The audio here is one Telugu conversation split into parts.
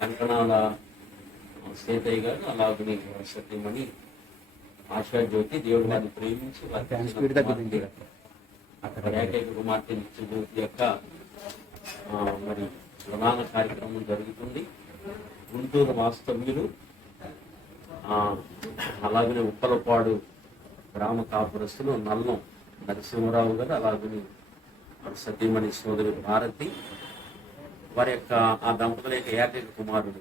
కంకణాల సీతయ్య గారు, అలాగనే సత్యమణి ఆశా జ్యోతి దేవుడు వారిని ప్రేమించి ఏకైక కుమార్తె నిత్య జ్యోతి యొక్క మరి ప్రధాన కార్యక్రమం జరుగుతుంది. గుంటూరు వాస్తవ్యులు, అలాగనే ఉప్పలపాడు గ్రామ కాపురస్తులు నల్లం నరసింహరావు గారు, అలాగనే సతీమణి సోదరి భారతి, వారి యొక్క ఆ దంపతుల యొక్క ఏకైక కుమారుడు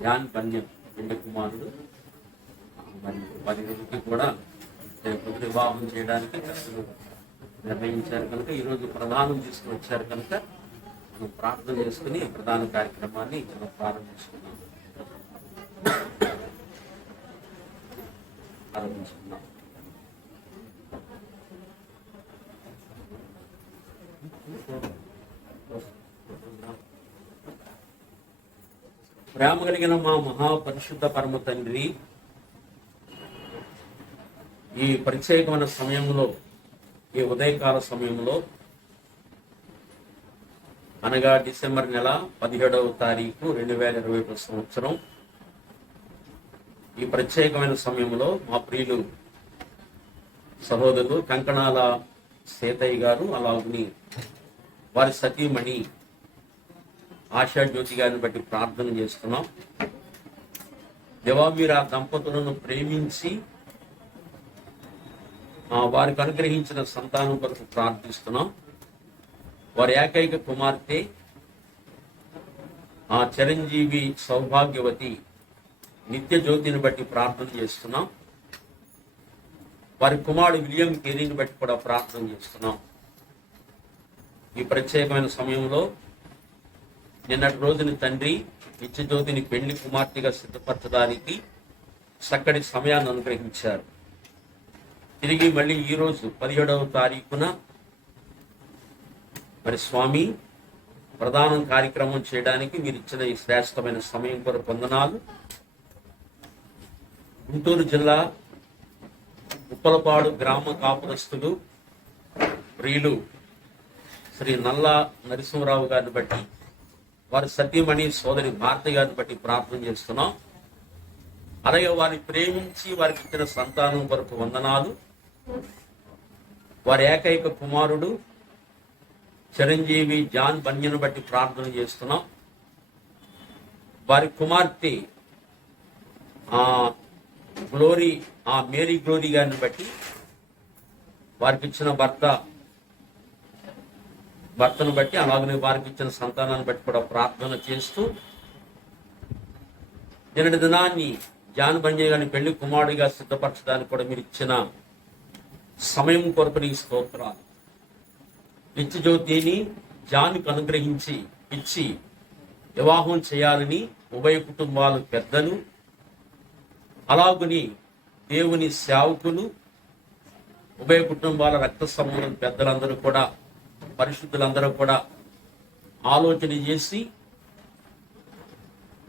జాన్ బన్యం పెళ్లి కుమారుడు, మరి వారి రోజుకి కూడా వివాహం చేయడానికి పెద్దలు నిర్ణయించారు కనుక ఈరోజు ప్రధానం తీసుకుని వచ్చారు కనుక మనం ప్రార్థన చేసుకుని ప్రధాన కార్యక్రమాన్ని మనం ప్రారంభించుకున్నాం. ప్రేమ కలిగిన మా మహాపరిశుద్ధ పరమ తండ్రి, ఈ ప్రత్యేకమైన సమయంలో, ఈ ఉదయకాల సమయంలో అనగా డిసెంబర్ నెల 17వ తారీఖు 2021 సంవత్సరం, ఈ ప్రత్యేకమైన సమయంలో మా ప్రియులు సహోదరులు కంకణాల సీతయ్య గారు, అలాగే వారి సతీమణి ఆశా జ్యోతి గారిని బట్టి ప్రార్థన చేస్తున్నాం. దేవా, మీరు ఆ దంపతులను ప్రేమించి వారికి అనుగ్రహించిన సంతానం కొరకు ప్రార్థిస్తున్నాం. వారి ఏకైక కుమార్తె చిరంజీవి సౌభాగ్యవతి నిత్య జ్యోతిని బట్టి ప్రార్థన చేస్తున్నాం. వారి కుమారుడు విలియం కేరీని బట్టి కూడా ప్రార్థన చేస్తున్నాం. ఈ ప్రత్యేకమైన సమయంలో నిన్నటి రోజుని తండ్రి నిత్య జ్యోతిని పెళ్లి కుమార్తెగా సిద్ధపరచడానికి చక్కటి సమయాన్ని అనుగ్రహించారు. తిరిగి మళ్ళీ ఈరోజు 17వ తారీఖున మరి స్వామి ప్రధాన కార్యక్రమం చేయడానికి మీరు ఇచ్చిన ఈ శ్రేష్టమైన సమయం కొరకు వందనాలు. గుంటూరు జిల్లా ఉప్పలపాడు గ్రామ కాపురస్తులు ప్రియులు శ్రీ నల్లా నరసింహరావు గారిని బట్టి, వారి సతీమణి సోదరి భారతి గారిని బట్టి ప్రార్థన చేస్తున్నాం. అలాగే వారిని ప్రేమించి వారికి ఇచ్చిన సంతానం కొరకు వందనాలు. వారి ఏకైక కుమారుడు చిరంజీవి జాన్ బన్యను బట్టి ప్రార్థన చేస్తున్నాం. వారి కుమార్తె మేరీ గ్లోరీ గారిని బట్టి, వారికి ఇచ్చిన భర్తను బట్టి, అలాగనే వారికి ఇచ్చిన సంతానాన్ని బట్టి కూడా ప్రార్థన చేస్తూ, నిన్నటి దినాన్ని జాన్ బన్య గారిని పెళ్లి కుమారుడిగా సిద్ధపరచడానికి కూడా మీరు ఇచ్చిన సమయం కొరకు నీ స్తోత్రాలు. నిత్య జ్యోతిని జాన్కు అనుగ్రహించి ఇచ్చి వివాహం చేయాలని ఉభయ కుటుంబాలు పెద్దలు, అలాగుని దేవుని సేవకులు, ఉభయ కుటుంబాల రక్త సంబంధం పెద్దలందరూ కూడా, పరిశుద్ధులందరూ కూడా ఆలోచన చేసి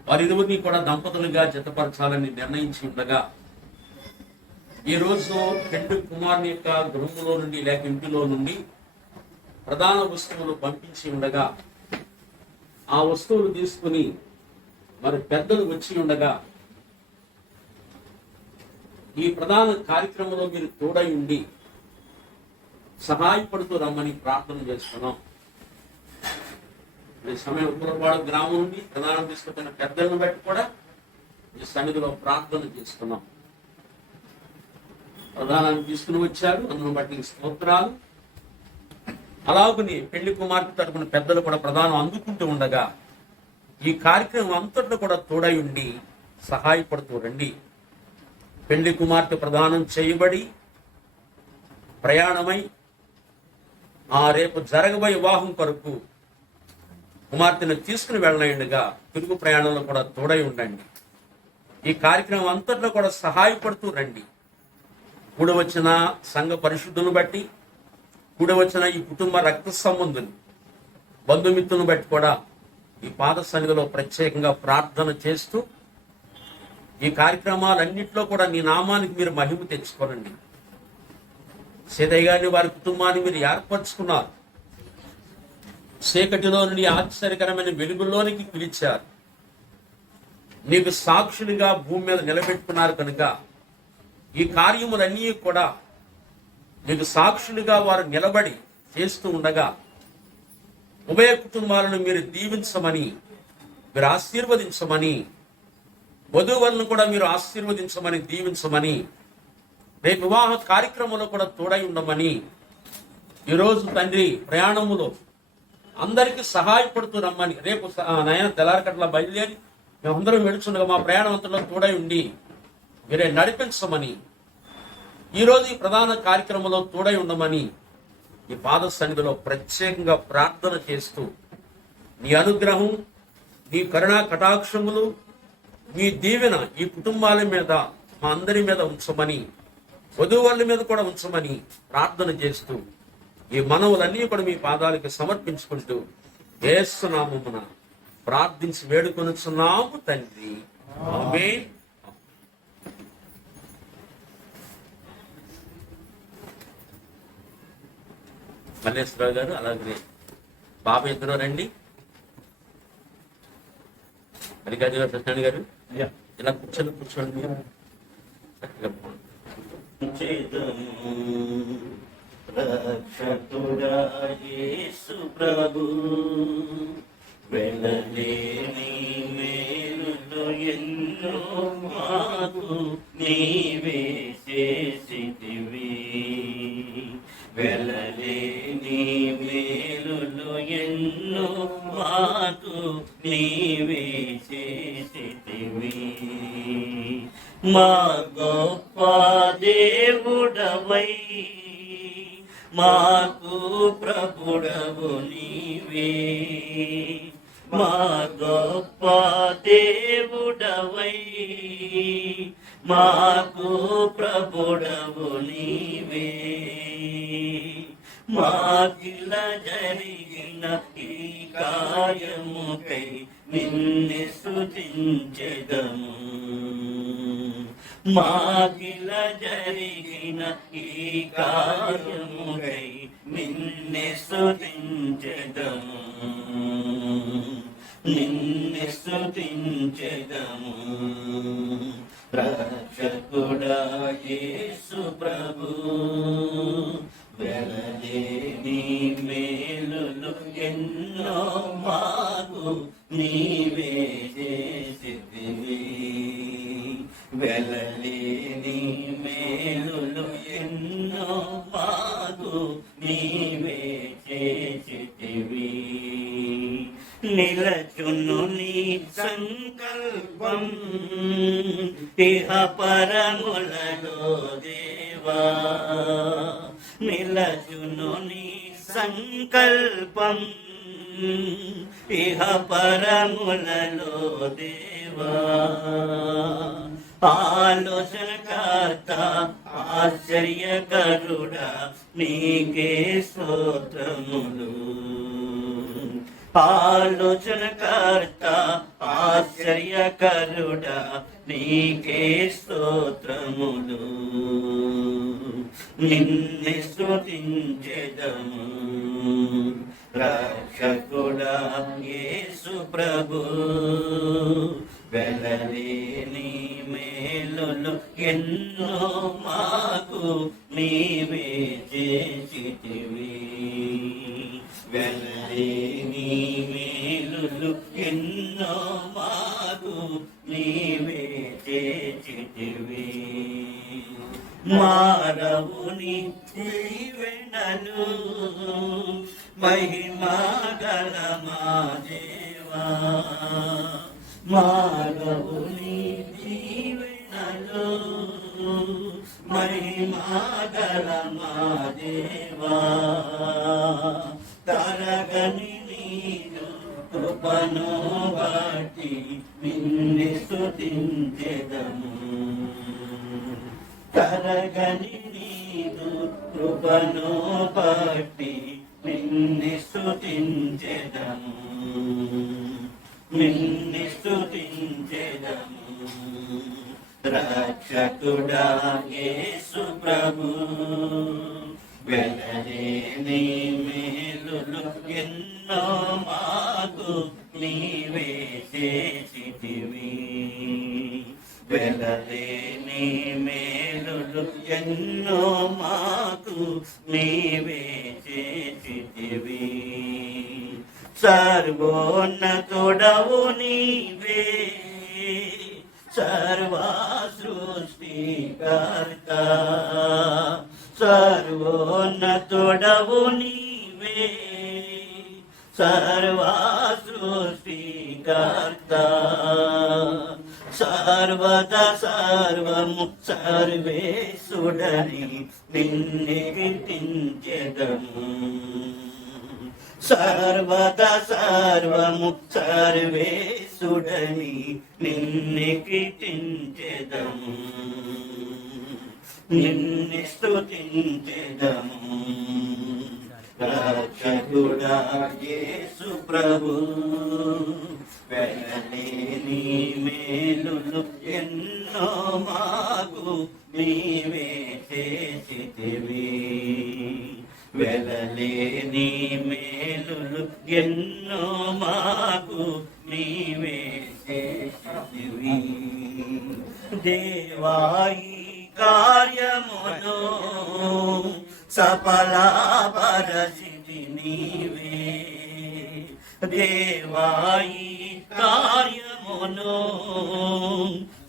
వారిరువురిని కూడా దంపతులుగా జతపరచాలని నిర్ణయించి ఉండగా, ఈరోజు పెళ్లి కుమారుని యొక్క గృహంలో నుండి లేక ఇంటిలో నుండి ప్రధాన వస్తువులు పంపించి ఉండగా, ఆ వస్తువులు తీసుకుని మరి పెద్దలు వచ్చి ఉండగా, ఈ ప్రధాన కార్యక్రమంలో మీరు తోడై ఉండి సహాయపడుతూ రమ్మని ప్రార్థన చేస్తున్నాం. ఈ సమయం ఉత్తరపాడు గ్రామం నుండి ప్రధానం తీసుకొచ్చిన పెద్దలను బట్టి కూడా ఈ సన్నిధిలో ప్రార్థన చేస్తున్నాం. ప్రధానాన్ని తీసుకుని వచ్చారు, అందును బట్టి స్తోత్రాలు. అలాగని పెళ్లి కుమార్తె తరపున పెద్దలు కూడా ప్రధానం అందుకుంటూ ఉండగా, ఈ కార్యక్రమం అంతట్లో కూడా తోడై ఉండి సహాయపడుతూ రండి. పెళ్లి కుమార్తె ప్రదానం చేయబడి ప్రయాణమై రేపు జరగబోయే వివాహం కొరకు కుమార్తెను తీసుకుని వెళ్ళనయ్యుండగా తిరుగు ప్రయాణంలో కూడా తోడై ఉండండి. ఈ కార్యక్రమం అంతట్లో కూడా సహాయపడుతూ రండి. కూడి వచ్చిన సంఘ పరిశుద్ధులను బట్టి, కూడి వచ్చిన ఈ కుటుంబ రక్త సంబంధులు, బంధుమిత్రులను బట్టి కూడా ఈ పాద సన్నిధిలో ప్రత్యేకంగా ప్రార్థన చేస్తూ, ఈ కార్యక్రమాలన్నింటిలో కూడా నీ నామానికి మీరు మహిమ తెచ్చుకోనండి. సీతయ్య గారిని, వారి కుటుంబాన్ని మీరు ఏర్పరచుకున్నారు. చీకటిలో నుండి ఆశ్చర్యకరమైన వెలుగులోనికి పిలిచారు. నీకు సాక్షులుగా భూమి మీద నిలబెట్టుకున్నారు కనుక ఈ కార్యములన్నీ కూడా మీకు సాక్షులుగా వారు నిలబడి చేస్తూ ఉండగా ఉభయ కుటుంబాలను మీరు దీవించమని, మీరు ఆశీర్వదించమని, వధువులను కూడా మీరు ఆశీర్వదించమని, దీవించమని, రేపు వివాహ కార్యక్రమంలో కూడా తోడై ఉండమని ఈరోజు తండ్రి ప్రయాణములో అందరికీ సహాయపడుతూ రమ్మని, రేపు నయన తెల్లారకట్ల బయలుదేరి మేమందరం వెళుచుండగా మా ప్రయాణం అంతలో తోడై ఉండి మీరే నడిపించమని, ఈరోజు ఈ ప్రధాన కార్యక్రమంలో తోడై ఉండమని ఈ పాద సన్నిధిలో ప్రత్యేకంగా ప్రార్థన చేస్తూ నీ అనుగ్రహం, నీ కరుణా కటాక్షములు, మీ దీవెన ఈ కుటుంబాల మీద, మా అందరి మీద ఉంచమని, వధువుల మీద కూడా ఉంచమని ప్రార్థన చేస్తూ ఈ మనవులన్నీ కూడా మీ పాదాలకి సమర్పించుకుంటూ యేసు నామమున ప్రార్థించి వేడుకొనుచున్నాము తండ్రి, ఆమేన్. మల్లేశ్వరరావు గారు, అలాగే బాబు ఇద్దరు రండి. మల్లికార్జున గారు, కృష్ణాని గారు ఇలా కూర్చోండి మీరు. రక్షకుడా యేసు ప్రభు, వెళ్ళలేని మేలులో ఎన్నో మాకు నీవే చేసితివి. వెళ్ళలేని మేలులో ఎన్నో మాకు నీవే చేసితివి. మా గొప్ప దేవుడవై మాకు ప్రభుడవు నీవే. మా గొప్ప దేవుడవై మాకు ప్రభుడవు నీవే. మాకిల జరిగిన ఈ కార్యముకై నిన్ను స్తుతించెదము. మాకిల జరిగిన ఈ కార్యముకై నిన్ను స్తుతించెదము. నిన్ను స్తుతించెదము. రక్షకుడా యేసు ప్రభు, వెళ్ళలేని మేలులు ఎన్నో మాకు నీవే చేసితివి. వెళ్ళలేని మేలులు ఎన్నో మాకు నీవే చేసితివి. నిలచును నీ సంకల్పం ఇహ పరములలో దేవా. నిలచును నీ సంకల్పం ఇహ పరములలో దేవా. ఆలోచనకర్త ఆశ్చర్యకరుడా నీకే స్తోత్రములు. ఆలోచనకర్త ఆశ్చర్యకరుడా నీకే స్తోత్రములు. నిన్ను స్తుతించెదము. రక్షకుడా యేసు ప్రభు, వెళ్ళలేని మేలులు ఎన్నో మాకు నీవే చేసితివి. వెళ్ళలేని మేలులు ఎన్నో మాకు నీవే చేసితివి. మారవుని దీవెనలు మహిమగల మా దేవా. మారవుని దీవెనలు మహిమగల మా దేవా. తరగని నీరు కృపను బట్టి నిన్ను స్తుతించెదము. తరగని నీరు కృపను బట్టి నిన్ను స్తుతించెదము. నిన్ను స్తుతించెదము. రక్షకుడా యేసు ప్రభు, వెళ్ళలేని మేలులు ఎన్నో మాకు నీవే చేసితివి. వెలలేని మేలులు ఎన్నో మాకు నీవే చేసితివి. సర్వోన్నతుడవు నీవే, సర్వా సృష్టికర్త. సర్వోన్నతుడవు నీవే, సర్వా సృష్టికర్త. సర్వద సర్వము సర్వేశుడని నిన్నే కీర్తించెదము. సర్వద సర్వము సర్వేశుడని నిన్నే కీర్తించెదము, నిన్ను స్తుతించెదము. రక్షకుడా యేసు ప్రభు, వెలలేని మేలులు ఎన్నో మాకు నీవే చేసితివి. వెలలేని మేలులు ఎన్నో మాకు నీవే చేసితివి. దేవాయి కార్యమును సఫలపరచితి నీవే. దేవాయి కార్యమును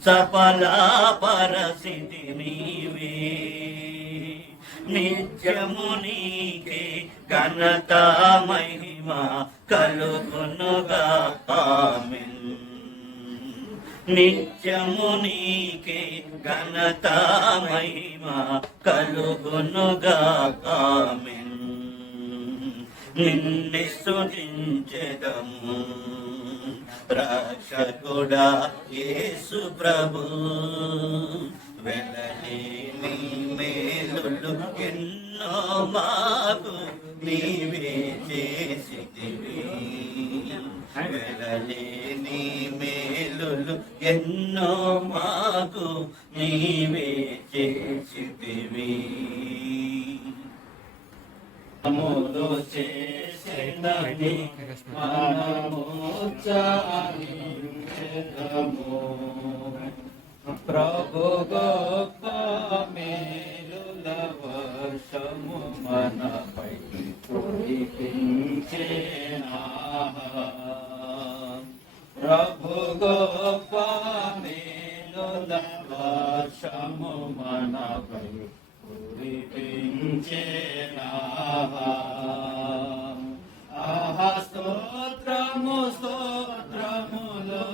సఫలపరచితి నీవే. నిత్యము నీకే ఘనత మహిమ కలుగునుగా. ఆమేన్. నిత్యము నీకే ఘనత మహిమ కలుగునుగా. ఆమేన్. నిన్ను స్తుతించెదము. రక్షకుడా యేసు ప్రభు, వెలలేని మేలులు ఎన్నో మాకు నీవే చేసితివి. వెలలేని మేలులు ఎన్నో మాకు నీవే చేసితివి. మనములు చేసినది మనము చాలించెదము. ప్రభు గొప్ప మేలుల వర్షము మనపై కురిపించెనా. ప్రభు గొప్ప మేలుల వర్షము మనపై కురిపించెనా. ఆహా స్తోత్రము స్తోత్రములు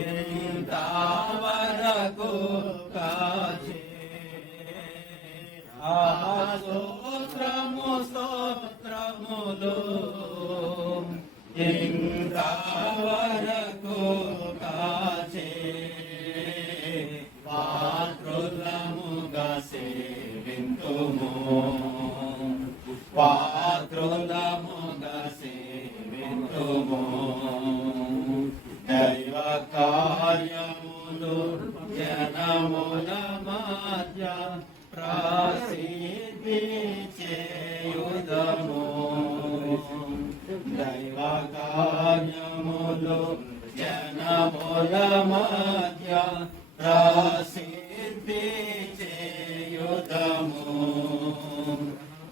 ఇంతవరకు కాచే. ఆహా స్తోత్రము స్తోత్రములు ఇంతవరకు కాచే. పాత్రులముగా సేవింతుము, పాత్రులముగా సేవింతుము. దైవ కార్యములు జనముల మధ్య ప్రసిద్ధి చేయుదము. దైవ కార్యములు జనముల మధ్య ప్రసిద్ధి చేయుదము.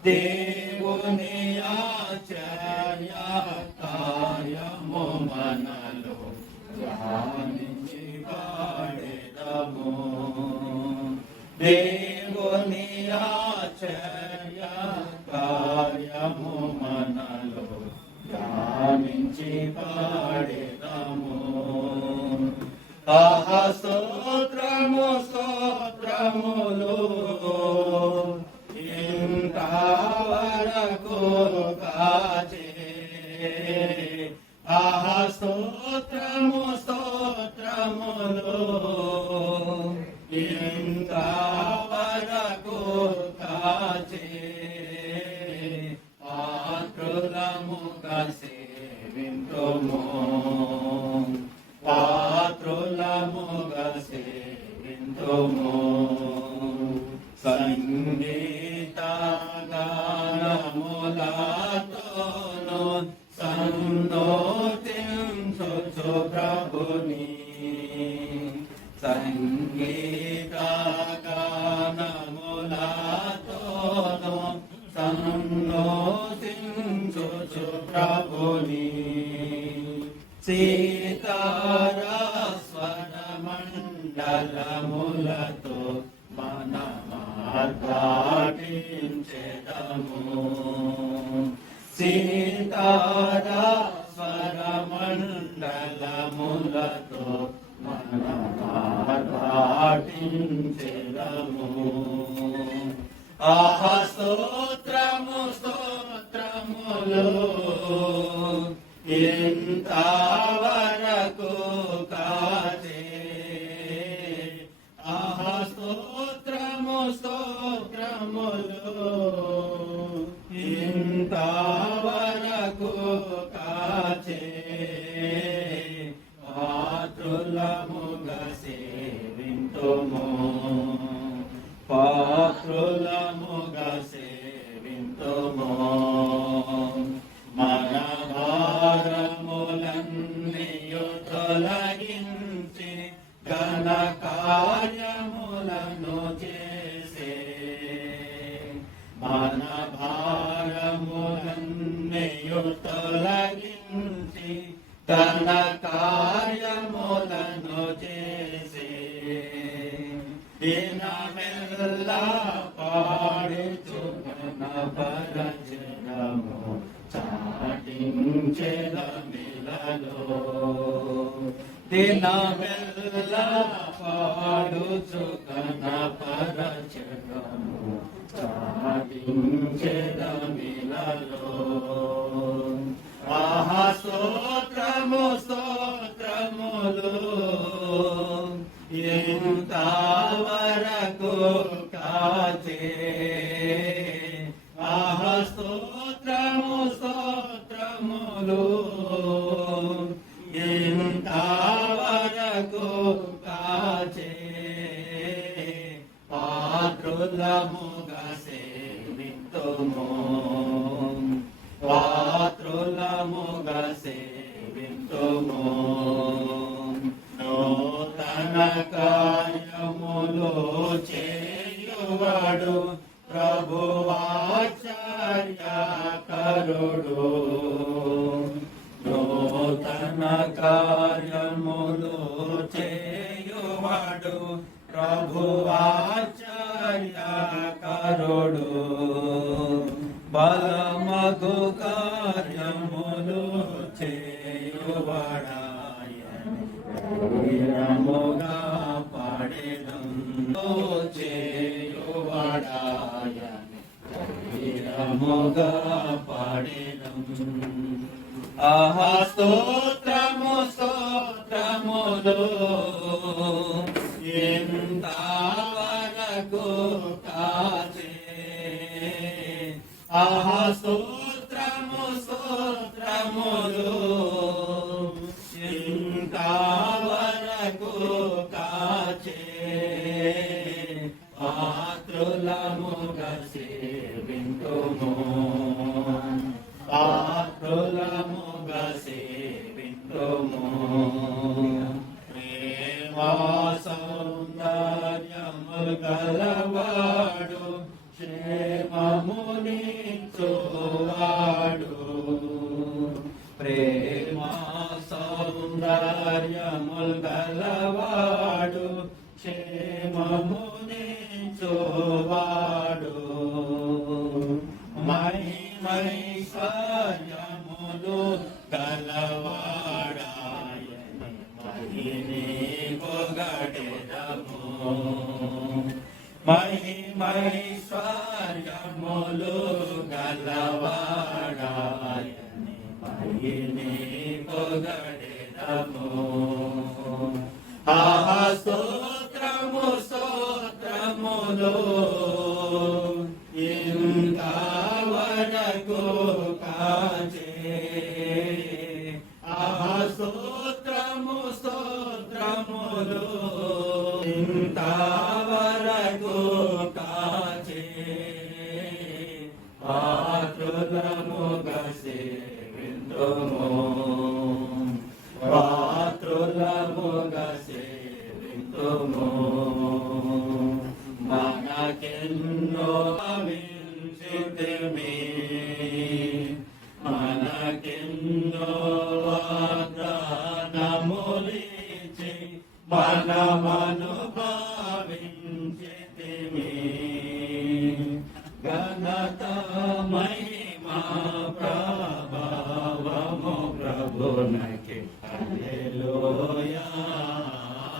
దేవుని ఆశ్చర్య కార్యము మనలో ధ్యానించి పాడెదము. దేవుని ఆశ్చర్య కార్యము మనలో ధ్యానించి పాడెదము. ఆహా స్తోత్రము స్తోత్రములు ఇంతవరకు కాచే. ఆహా స్తోత్రము స్తోత్రములు ఇంతవరకు కాచే. పాత్రులముగా సేవింతుము, పాత్రులముగా సేవింతుము. సంగీత గానములతోను సంతోషించుచు ప్రభుని. సంగీత గానములతోను సంతోషించుచు ప్రభుని సీతారా స్వర మండలములతో మన మార్గాటించెదము సీతారా స్వర మండలములతో మన మార్గాటించెదము ఆహా స్తోత్రము స్తోత్రములు ఇంతవరకు కాచే ఆహా స్తోత్రము స్తోత్రములు ఇంతవరకు కాచే పాత్రులముగా సేవింతుము పాత్రులముగా సేవింతుము మన భారములన్నీయు తొలగించి ఘన కార్యములను చేసే మన భారములన్నీయు తొలగించి ఘన కార్యములను చేసే దినమెల్లా పాడుచు ఘన భజనము చాటించెదమిలలో దినమెల్లా పాడుచు ఘన భజనము చాటించెదమిలలో ఆహా స్తోత్రము స్తోత్రములు ఇంతవరకు కాచే ఆహా స్తోత్రము స్తోత్రములు ఇంతవరకు కాచే పాత్రులముగా సేవింతుము పాత్రులముగా సేవింతుము నూతన కార్యములు చేయువాడు ప్రభువాచార్యకరుడు నూతన కార్యములు చేయువాడు ప్రభువాచార్యకరుడు బలమగు కార్యములు చేయువాడాయముగా పాడెదము చేయువాడాయముగా పాడెదము ఆహా స్తోత్రము స్తోత్రములు ఇంతవరకు కాచే ఆహా స్తోత్రము స్తోత్రములు ఇంతవరకు కాచే పాత్రులముగా సేవింతుము పాత్రులముగా సేవింతుము ప్రేమా సౌందర్యములు గలవాడు క్షేమమునిచ్చువాడు ప్రేమా సౌందర్యములు గలవాడు క్షేమమునిచ్చువాడు మహిమైశ్వర్యములు గలవాడాయని మహిని పొగడెదము మహిమైశ్వర్యములు గలవాడాయని మహిని పొగడెదము ఆహా స్తోత్రము స్తోత్రములు ఇంతవరకు కాచే ఆహా స్తోత్రము స్తోత్రములు ఇంతవరకు కాచే పాత్రులముగా సేవింతుము పాత్రులముగా సేవింతుము హల్లెలూయా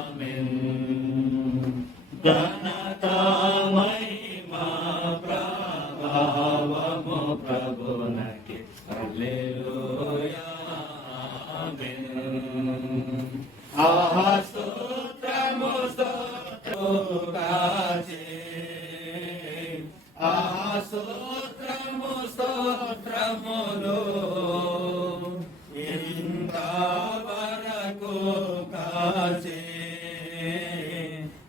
ఆమేన్. ఘనత మహిమా ప్రభావము ప్రభునకి హల్లెలూయా ఆమేన్. ఆహా స్తోత్రము స్తోత్రముగాచే, ఆహా స్తోత్రము స్తోత్రములు ఇంతవరకు కాచే,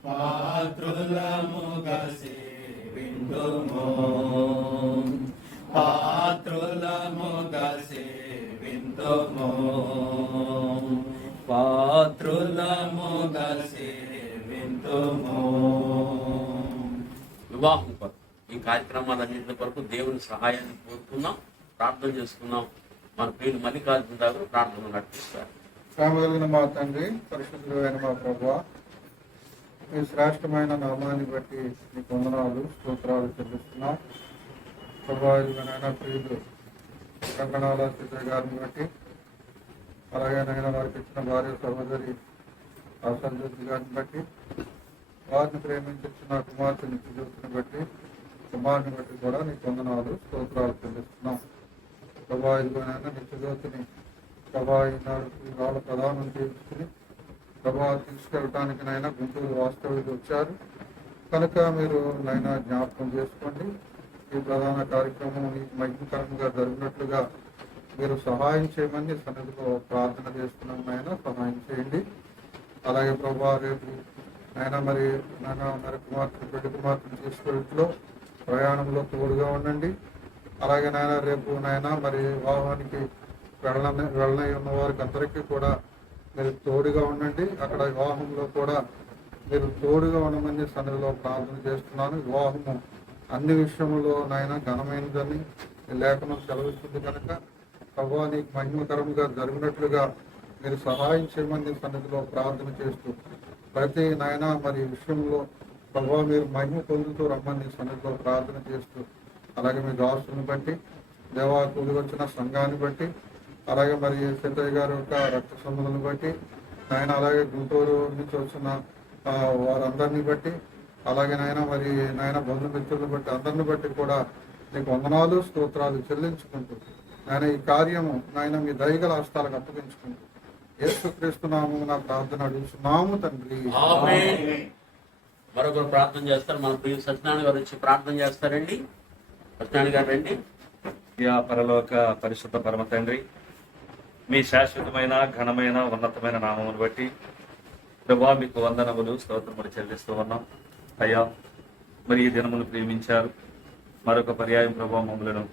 పాత్రులముగా సేవిందుము, పాత్రులముగా సేవిందుము, పాత్రులముగా సేవిందుము. వివాహం కొరకు ఈ కార్యక్రమాలన్నింటి కొరకు దేవుని సహాయాన్ని కోరుతున్నాం, ప్రార్థన చేసుకున్నాం. మన ప్రియులు మల్లికార్జున గారు ప్రార్థన నడిపిస్తారు. ప్రేమ కలిగిన మా తండ్రి, పరిశుద్ధుడైన మా ప్రభువా, మీ శ్రేష్టమైన నామాన్ని బట్టి మీకు వందనాలు స్తోత్రాలు చెల్లిస్తున్నాం. ప్రభావితమైన ప్రియులు కంకణాల సీతయ్య గారిని బట్టి, అలాగే నైనా వారికి ఇచ్చిన భార్య సహోదరి సంజ్యోతి గారిని బట్టి, వారిని ప్రేమించిన కుమార్తె నిత్యజ్యోతిని బట్టి, కుమారుని బట్టి కూడా నీకు వందనాలు స్తోత్రాలు చెల్లిస్తున్నాం. ప్రభావితమైన నిత్యజ్యోతిని వాళ్ళ ప్రధానం తీసుకుని తీసుకెళ్ళటానికి నైనా గుంటూరు వాస్తవ్యులు వచ్చారు కనుక మీరు నైనా జ్ఞాపకం చేసుకోండి. ఈ ప్రధాన కార్యక్రమం మహిమకరంగా జరిగినట్లుగా మీరు సహాయం చేయమని సన్నిధిలో ప్రార్థన చేస్తున్నాం. నాయన సహాయం చేయండి. అలాగే ప్రభా రేపు నాయన మరి కుమార్తె పెళ్లి కుమార్తెను తీసుకెళ్ళట్లో ప్రయాణంలో తోడుగా ఉండండి. అలాగే నాయన రేపు నాయన మరి వివాహానికి వెళ్ళనై ఉన్న వారికి అందరికీ కూడా మీరు తోడుగా ఉండండి. అక్కడ వివాహంలో కూడా మీరు తోడుగా ఉండమని సన్నిధిలో ప్రార్థన చేస్తున్నాను. వివాహము అన్ని విషయంలో నాయన ఘనమైనదని లేఖనం సెలవిస్తుంది కనుక ప్రభువా నీకు మహిమకరంగా జరిగినట్లుగా మీరు సహాయం చేయమని సన్నిధిలో ప్రార్థన చేస్తూ ప్రతి నాయన మరి విషయంలో ప్రభువా మీరు మహిమ పొందుతూ రమ్మని సన్నిధిలో ప్రార్థన చేస్తూ అలాగే మీ దాసులను బట్టి దేవా కూడి వచ్చిన సంఘాన్ని బట్టి అలాగే మరి సీతయ్య గారి యొక్క రక్త సంబంధాలను బట్టి నాయన అలాగే గుంటూరు నుంచి వచ్చిన వారందరినీ బట్టి అలాగే నాయన మరి నాయన బంధుమిత్రులను బట్టి అందరిని బట్టి కూడా నీకు వందనాలు స్తోత్రాలు చెల్లించుకుంటూ నాయన ఈ కార్యము నాయన మీ దయగల హస్తాలకు అప్పగించుకుంటూ యేసుక్రీస్తు నామమున నా ప్రార్థన అడుగుతున్నాము తండ్రి. మరొకరు ప్రార్థన చేస్తారు. మన ప్రియ సత్యనారాయణ గారు వచ్చి ప్రార్థన చేస్తారండి. సత్యనారాయణ గారు రండి. పరలోక పరిశుద్ధ పరమ తండ్రి, మీ శాశ్వతమైన ఘనమైన ఉన్నతమైన నామమును బట్టి ప్రభా మీకు వందనములు స్తోత్రములు చెల్లిస్తూ ఉన్నాం. అయ్యా మరి ఈ దినమును ప్రేమించారు, మరొక పర్యాయం ప్రభా మమ్మలను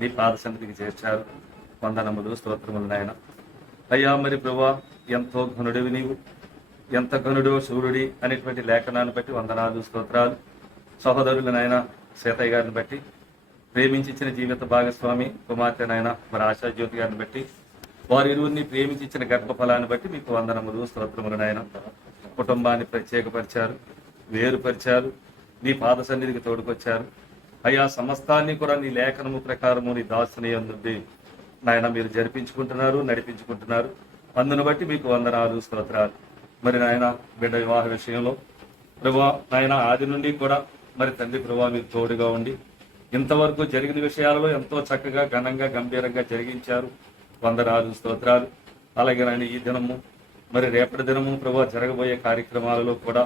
మీ పాద సన్నిధికి చేర్చారు. వందనములు స్తోత్రములు నాయన. అయ్యా మరి ప్రభా ఎంతో ఘనుడివి నీవు, ఎంత ఘనుడో సూర్యుడి అనేటువంటి లేఖనాన్ని బట్టి వందనాలు స్తోత్రాలు. సహోదరులు నాయన సీతయ్య గారిని బట్టి, ప్రేమించి ఇచ్చిన జీవిత భాగస్వామి కుమార్తె నాయన మరి ఆశాజ్యోతి గారిని బట్టి, వారి ఇరువురిని ప్రేమించి ఇచ్చిన గర్భఫలాన్ని బట్టి మీకు వందనములు స్తోత్రములు నాయన. కుటుంబాన్ని ప్రత్యేకపరిచారు, వేరుపరిచారు, నీ పాద సన్నిధికి తోడుకొచ్చారు. అయ్యా సమస్తాన్ని కూడా నీ లేఖనము ప్రకారము నీ దాసుని యందు నాయన మీరు జరిపించుకుంటున్నారు, నడిపించుకుంటున్నారు. అందును బట్టి మీకు వందనాలు స్తోత్రాలు. మరి నాయన బిడ్డ వివాహ విషయంలో ప్రభా నాయన ఆది నుండి కూడా మరి తండ్రి ప్రభా మీరు తోడుగా ఉండి ఇంతవరకు జరిగిన విషయాలలో ఎంతో చక్కగా ఘనంగా గంభీరంగా జరిగించారు. వందనాలు స్తోత్రాలు. అలాగే నాయన ఈ దినము మరి రేపటి దినము ప్రభా జరగబోయే కార్యక్రమాలలో కూడా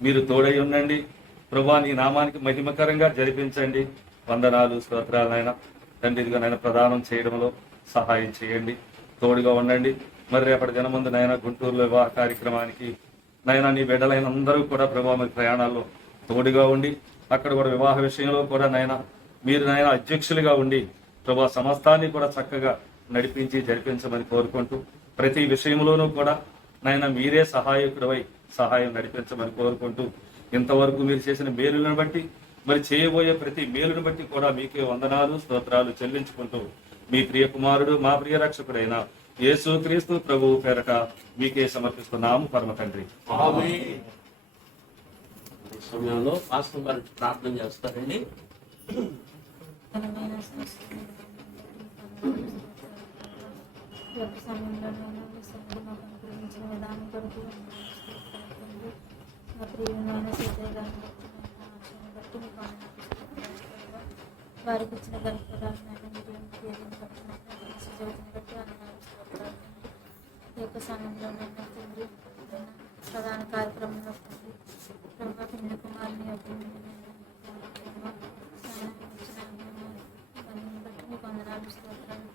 మీరు తోడై ఉండండి ప్రభా. నీ నామానికి మహిమకరంగా జరిపించండి. వందనాలు స్తోత్రాలు నాయన. తండ్రి ఇదిగా నాయన ప్రదానం చేయడంలో సహాయం చేయండి, తోడుగా ఉండండి. మరి రేపటి దినముందు నాయన గుంటూరులో వివాహ కార్యక్రమానికి నాయన నీ బిడ్డలైన అందరూ కూడా ప్రభా మరి ప్రయాణాల్లో తోడుగా ఉండి అక్కడ కూడా వివాహ విషయంలో కూడా నాయన మీరు నాయన అధ్యక్షులుగా ఉండి ప్రభా సమస్తాన్ని కూడా చక్కగా నడిపించి జరిపించమని కోరుకుంటూ ప్రతి విషయంలోనూ కూడా నాయన మీరే సహాయకుడవై సహాయం నడిపించమని కోరుకుంటూ ఇంతవరకు మీరు చేసిన మేలులను బట్టి మరి చేయబోయే ప్రతి మేలును బట్టి కూడా మీకే వందనాలు స్తోత్రాలు చెల్లించుకుంటూ మీ ప్రియ కుమారుడు మా ప్రియ రక్షకుడైన యేసుక్రీస్తు ప్రభువు పేరట మీకే సమర్పిస్తున్నాము పరమ తండ్రి. సమయంలో పాస్టర్ గారు ప్రార్థన చేస్తారండి. ఈ యొక్క సమయంలోనైనా మీ సన్నిధి మాకు అనుగ్రహించిన విధానం కొరకు మా ప్రియులైన సీతయ్య గారిని బట్టి మీకు వారికి ఇచ్చిన గర్భరాజునైనా మీరు పేరుని బట్టి జ్యోతిని బట్టి అన్నదానం ఈ యొక్క సమయంలోనైనా తండ్రి ప్రధాన కార్యక్రమంలో తండ్రి బ్రహ్మ పిన్న కుమారుని యొక్క బట్టి మీకు వందనాలు స్తోత్రాలు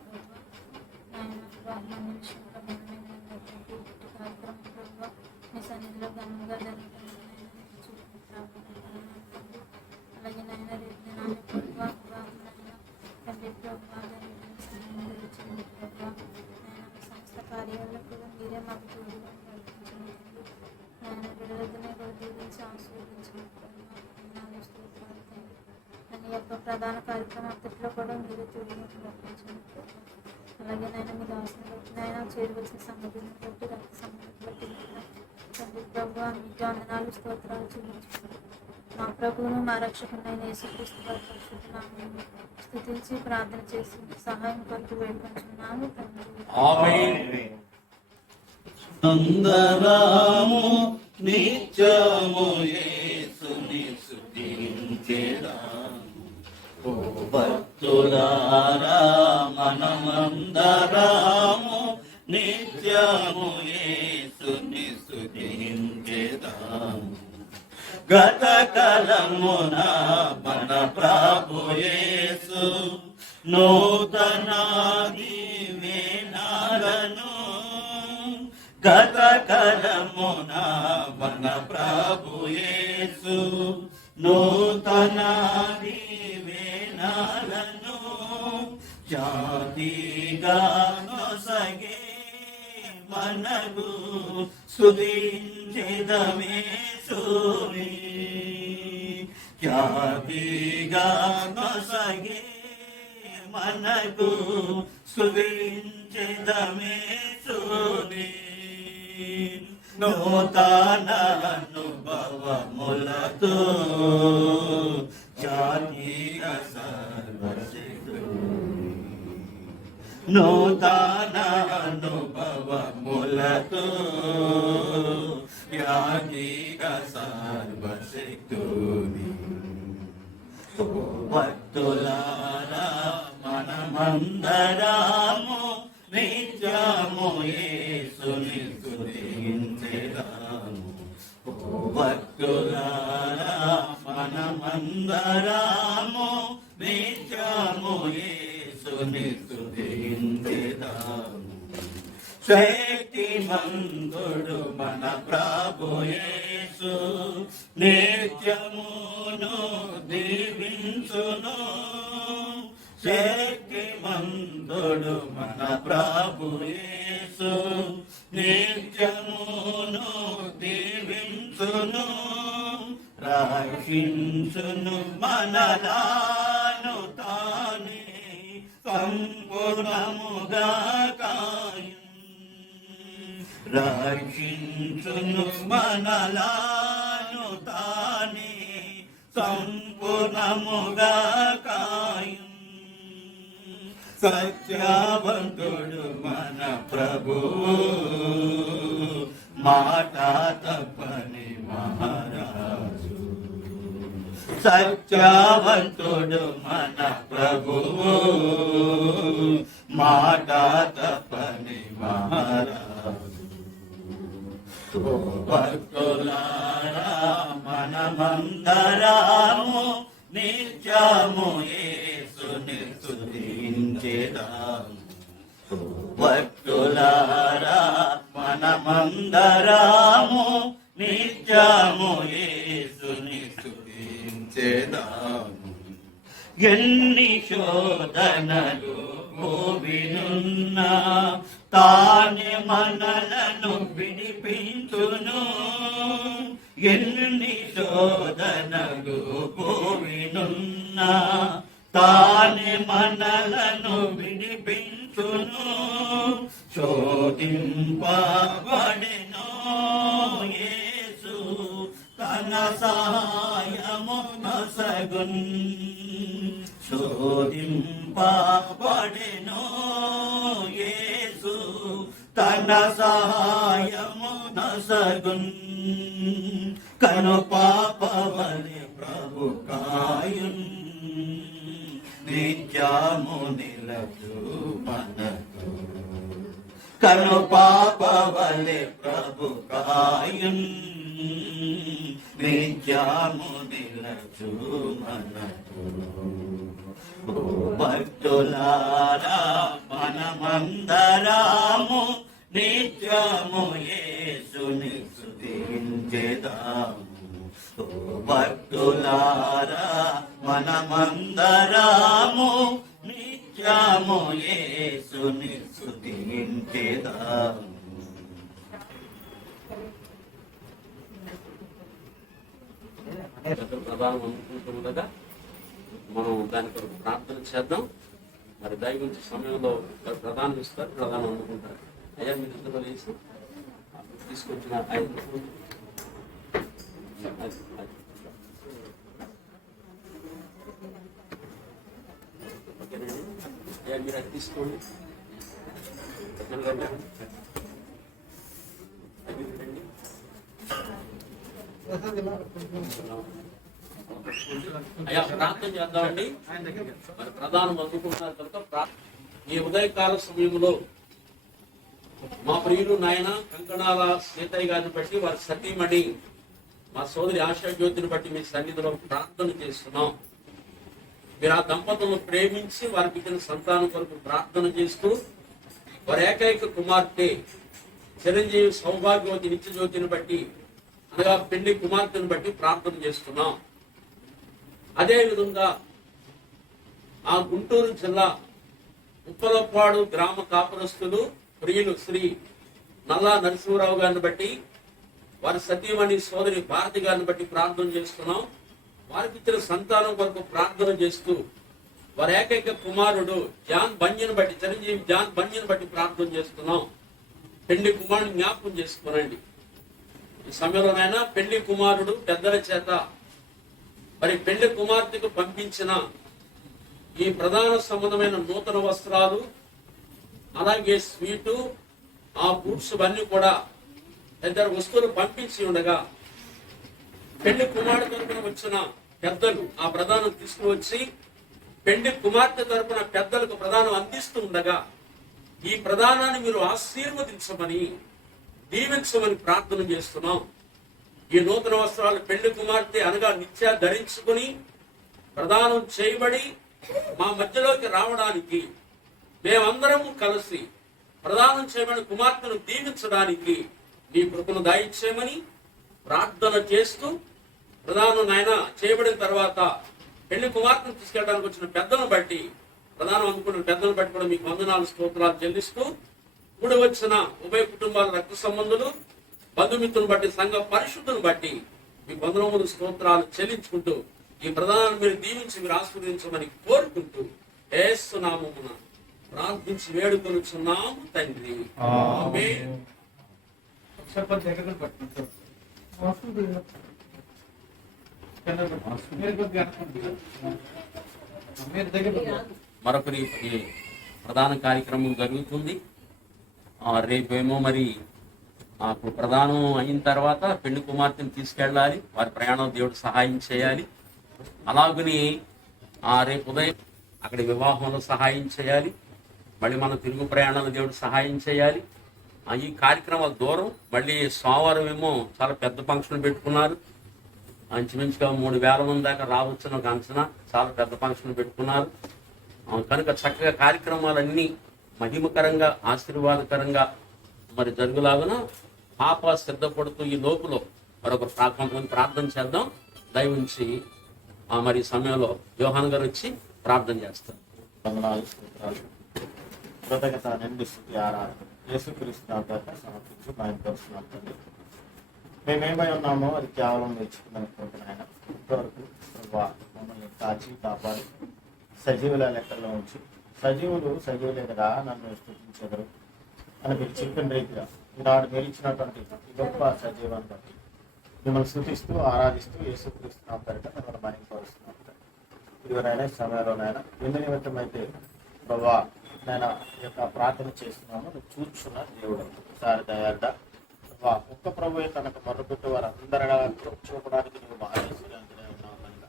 ఆయన బ్రాహ్మణ విషయంలో భిన్నమైనటువంటి కార్యక్రమం ప్రభావ మీ సన్నిధిలో ఘనంగా జరుగుతుంది అలాగే నాయన రేపు దినాన్ని ప్రభావ తండ్రి ప్రభావ ప్రభావ ఆయన సంస్థ కార్యాలయంలో కూడా మీరే మాకు తోడుగా నడిపించండి ఆయన బిడ్డలతోనే కూడా దీవించి ఆశీర్వదించండి అని యొక్క ప్రధాన కార్యక్రమం అంతట్లో కూడా మీరే తోడుగా నడిపించండి అలాగే నాయన మీ దాసుని బట్టి నాయన చేరువచ్చిన సంగతిని బట్టి రక్త సంగతిని బట్టి తండ్రి ప్రభు మీకు వందనాలు స్తోత్రాలు చెల్లించుకుంటాం మా ప్రభువును మా రక్షకునైన యేసుక్రీస్తు వారి పరిశుద్ధ నామమున స్తుతించి ప్రార్థన చేసి సహాయం కొరకు వేడుకొంచున్నాము తండ్రి. ఆమేన్. అందరము నిత్యము యేసుని స్తుతించెదా ఓ భక్తులారా మనమందరము నిత్యము యేసుని స్తుతించెదా గతకాలమున మన ప్రభు యేసు నూతన దీవెనలను గతకాలమున మన ప్రభు యేసు నూతన దీవెనలను జాతిగా నొసగే మనకు స్తుతించెదమే సూరి జాతిగా నొసగే మనకు స్తుతించెదమే సూరి నూతన అనుభవములతో జాతిగా సర్వశక్తుడు నూతన అనుభవములతో యాగిగా సర్వశక్తుని భక్తులారా మనమందరము నిత్యము యేసుని స్తుతించెదాము భక్తులారా మనమందరము నిత్యము యేసుని స్తుతించెదాము శక్తిమంతుడు మన ప్రభు యేసు నిత్యమును దీవించును శక్తిమంతుడు మన ప్రభు యేసు నిత్యమును దీవించును రక్షించును మనలను తానే సంపూర్ణముగా కాయం రక్షించును మనలను తానే సంపూర్ణముగా కాయం సత్యవంతుడు మన ప్రభు మాట తప్పని మహారాజు సత్యవంతుడు మన ప్రభువు మాట తప్పని మహారాజు భక్తులారా మనమందరము నిత్యము యేసుని స్తుతించెదాము భక్తులారా మనమందరము నిత్యము యేసుని స్తుతించెదాము ఎన్ని శోధనలు భూమినున్నా తానే మనలను విడిపించును ఎన్ని శోధనలు భూమినున్నా తానే మనలను విడిపించును శోధింపబడెను యేసు తన సహాయము నొసగున్ శోధింపబడెను యేసు తన సహాయము నసగున్ కను పాపవని ప్రభు కాయున్ నిత్యము నిలచు మనకు కను పాపవని ప్రభు కాయున్ నిత్యము నిలచు మనకు భక్తులారా మనమందరాము నిత్యము యేసుని స్తుతించెదాము. ఓ భక్తులారా మనమందరాము నిత్యము యేసుని స్తుతించెదాము. ప్రధానం అందుకుంటుండగా మనం దాని కొరకు ప్రార్థన చేద్దాం. మరి దైవంచి సమయంలో ప్రధానం ఇస్తారు, ప్రధానం అందుకుంటారు. అయ్యా మీరు ఇద్దరు లేచి తీసుకొచ్చిన ఓకేనండి. అయ్యా మీరు అది తీసుకోండి. అయ్యా ప్రార్థన చేద్దామండి. మరి ప్రధానం అందుకుంటున్నారు కనుక ఈ ఉదయకాల సమయంలో మా ప్రియులు నాయన కంకణాల సీతయ్య గారిని బట్టి వారి సతీమణి మా సోదరి ఆశాజ్యోతిని బట్టి మీ సన్నిధిలో ప్రార్థన చేస్తున్నాం. మీరు ఆ దంపతులను ప్రేమించి వారికి ఇచ్చిన సంతానం కొరకు ప్రార్థన చేస్తూ వారి ఏకైక కుమార్తె చిరంజీవి సౌభాగ్యవతి నిత్యజ్యోతిని బట్టి అనగా పెళ్లి కుమార్తెను బట్టి ప్రార్థన చేస్తున్నాం. అదేవిధంగా ఆ గుంటూరు జిల్లా ఉప్పలపాడు గ్రామ కాపురస్తులు ప్రియులు శ్రీ నల్లా నరసింహరావు గారిని బట్టి వారి సతీమణి సోదరి భారతి గారిని బట్టి ప్రార్థన చేస్తున్నాం. వారికి ఇచ్చిన సంతానం కొరకు ప్రార్థన చేస్తూ వారి ఏకైక కుమారుడు జాన్ బంజను బట్టి చిరంజీవి జాన్ బంజను బట్టి ప్రార్థన చేస్తున్నాం. పెళ్లి కుమారుని జ్ఞాపకం చేసుకోనండి. ఈ సమయంలోనైనా పెళ్లి కుమారుడు పెద్దల చేత మరి పెళ్లి కుమార్తెకు పంపించిన ఈ ప్రధాన సంబంధమైన నూతన వస్త్రాలు, అలాగే స్వీటు, ఆ బూట్స్ అన్నీ కూడా ఇద్దరు వస్తువులు పంపించి ఉండగా పెళ్లి కుమార్తె తరపున వచ్చిన పెద్దలు ఆ ప్రధానం తీసుకువచ్చి పెళ్లి కుమార్తె తరపున పెద్దలకు ప్రధానం అందిస్తూ ఉండగా ఈ ప్రధానాన్ని మీరు ఆశీర్వదించమని దీవించమని ప్రార్థన చేస్తున్నాం. ఈ నూతన వస్త్రాలు పెళ్లి కుమార్తె అనగా నిత్య ధరించుకుని ప్రదానం చేయబడి మా మధ్యలోకి రావడానికి మేమందరం కలిసి ప్రదానం చేయబడిన కుమార్తెను దీవించడానికి నీ కృపను దయచేయమని ప్రార్థన చేస్తూ ప్రధానం నాయన చేయబడిన తర్వాత పెళ్లి కుమార్తెను తీసుకెళ్ళడానికి వచ్చిన పెద్దలను బట్టి ప్రధానం అందుకున్న పెద్దలను బట్టి కూడా మీకు వందనాలు స్తోత్రాలు చెల్లిస్తూ కూడి వచ్చిన ఉభయ కుటుంబాల రక్త సంబంధులు బంధుమిత్రులను బట్టి సంఘ పరిశుద్ధులను బట్టి మీకు వందనములు స్తోత్రాలు చెల్లించుకుంటూ ఈ ప్రధానాన్ని మీరు దీవించి మీరు ఆస్వాదించమని కోరుకుంటూ యేసు నామమున ప్రార్థించి వేడుకొనుచున్నాము తండ్రి. ఆమేన్. మరొకరి ప్రధాన కార్యక్రమం జరుగుతుంది. రేపేమో మరి అప్పుడు ప్రధానం అయిన తర్వాత పెళ్లి కుమార్తెను తీసుకెళ్ళాలి, వారి ప్రయాణం దేవుడు సహాయం చేయాలి. అలాగని రేపు ఉదయం అక్కడ వివాహంలో సహాయం చేయాలి, మళ్ళీ మన తిరుగు ప్రయాణాలు దేవుడు సహాయం చేయాలి. ఈ కార్యక్రమాల దూరం మళ్ళీ సోమవారం ఏమో చాలా పెద్ద ఫంక్షన్ పెట్టుకున్నారు. ఇంచుమించుగా 3,000 మంది దాకా రావచ్చును ఒక అంచనా. చాలా పెద్ద ఫంక్షన్ పెట్టుకున్నారు కనుక చక్కగా కార్యక్రమాలన్నీ మహిమకరంగా ఆశీర్వాదకరంగా మరి జరుగులాగున పాప సిద్ధపడుతూ ఈ లోపులో మరొక ప్రార్థన చేద్దాం. దయవుంచి మరి సమయంలో యోహాన్ గారు వచ్చి ప్రార్థన చేస్తారు. కృతజ్ఞత నిండి స్తుతి ఆరాధన యేసుక్రీస్తు సమర్పించి బయలుపరుస్తున్నాం తండ్రి. మేమేమై ఉన్నామో అది కేవలం నేర్చుకుందనుకుంటున్నాను. ఆయన ఇంతవరకు మమ్మల్ని కాచి కాపాడి సజీవుల లెక్కల్లో ఉంచి సజీవులే కదా నన్ను స్తుతించెదరు అని మీరు చెప్పిన రీతిగా ఈనాడు మీరు ఇచ్చినటువంటి గొప్ప సజీవాన్ని బట్టి మిమ్మల్ని స్తుతిస్తూ ఆరాధిస్తూ యేసుక్రీస్తు పేరిట మిమ్మల్ని బయలుపరుస్తున్నాం. ఇదివరైనా సమయంలోనైనా ఎన్ని నిమిత్తం అయితే ప్రభా నేను ఈ యొక్క ప్రార్థన చేస్తున్నాను. నువ్వు చూచున్న దేవుడు సారి దయాడ ఒక్క ప్రభు తనకు మొదలుపెట్టి వారందరిలా చూపడానికి నువ్వు మహాశీలంతనే ఉన్నావు కనుక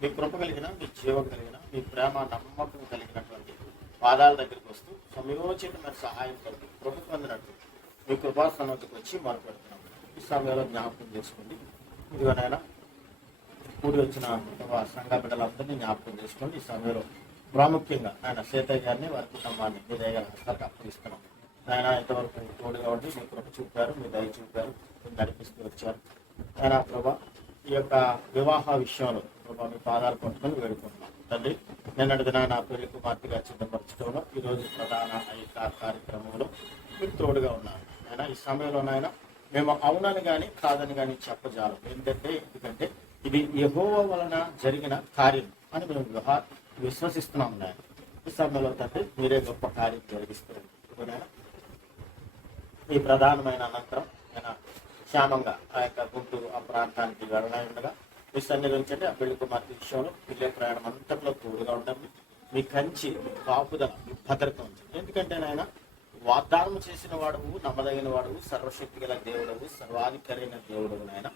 మీ కృప కలిగిన, మీ జీవం కలిగిన, మీ ప్రేమ నమ్మకం కలిగినటువంటి పాదాల దగ్గరికి వస్తూ సమయోచితమైన సహాయం కలిగి కృప పొందినట్టు మీ కృపాసనకు వచ్చి మొదలుపెడుతున్నాం. ఈ సమయంలో జ్ఞాపకం చేసుకోండి. ఇదిగోనైనా కూడి వచ్చిన సంఘ బిడ్డలందరినీ జ్ఞాపకం చేసుకోండి. ఈ సమయంలో ప్రాముఖ్యంగా ఆయన సీతయ్య గారిని, వారి కుటుంబాన్ని మీ దగ్గర హస్తాలకు అప్పగిస్తున్నాం. ఆయన ఇంతవరకు తోడుగా ఉండి మీ కృప చూపారు, మీ దయ చూపారు, మీరు నడిపిస్తూ వచ్చారు. ఆయన ప్రభా ఈ యొక్క వివాహ విషయంలో ప్రభా మీ పాదాలు పట్టుకొని వేడుకుంటున్నాం తండ్రి. నిన్నటి దిన నా పెళ్లి కుమార్తెగా సిద్ధపరచడంలో ఈరోజు ప్రధాన ఈ కార్యక్రమంలో మీరు తోడుగా ఉన్నారు. ఆయన ఈ సమయంలోనైనా మేము అవునని కానీ కాదని కానీ చెప్పజాలం. ఎందుకంటే ఇది యెహోవా వలన జరిగిన కార్యం అని మేము విశ్వసిస్తున్నాం. నాయన ఈ సమయంలో తండ్రి మీరే గొప్ప కార్యం జరిగిస్తారు. ఈ ప్రధానమైన అనంతరం ఆయన క్షేమంగా ఆ యొక్క గుంటూరు ఆ ప్రాంతానికి వెళ్ళగా మీ సన్నిధి ఉంచండి. ఆ పెళ్లి కుమార్తె విషయంలో వెళ్ళే ప్రయాణం అంతట్లో తోడుగా ఉండండి. మీ కంచి, మీ కాపుదల, మీ భద్రత ఉంచండి. ఎందుకంటే నాయన వాగ్దానం చేసిన వాడువు, నమ్మదగిన వాడువు, సర్వశక్తి గల దేవుడవు, సర్వాధికారి అయిన దేవుడవు. నాయన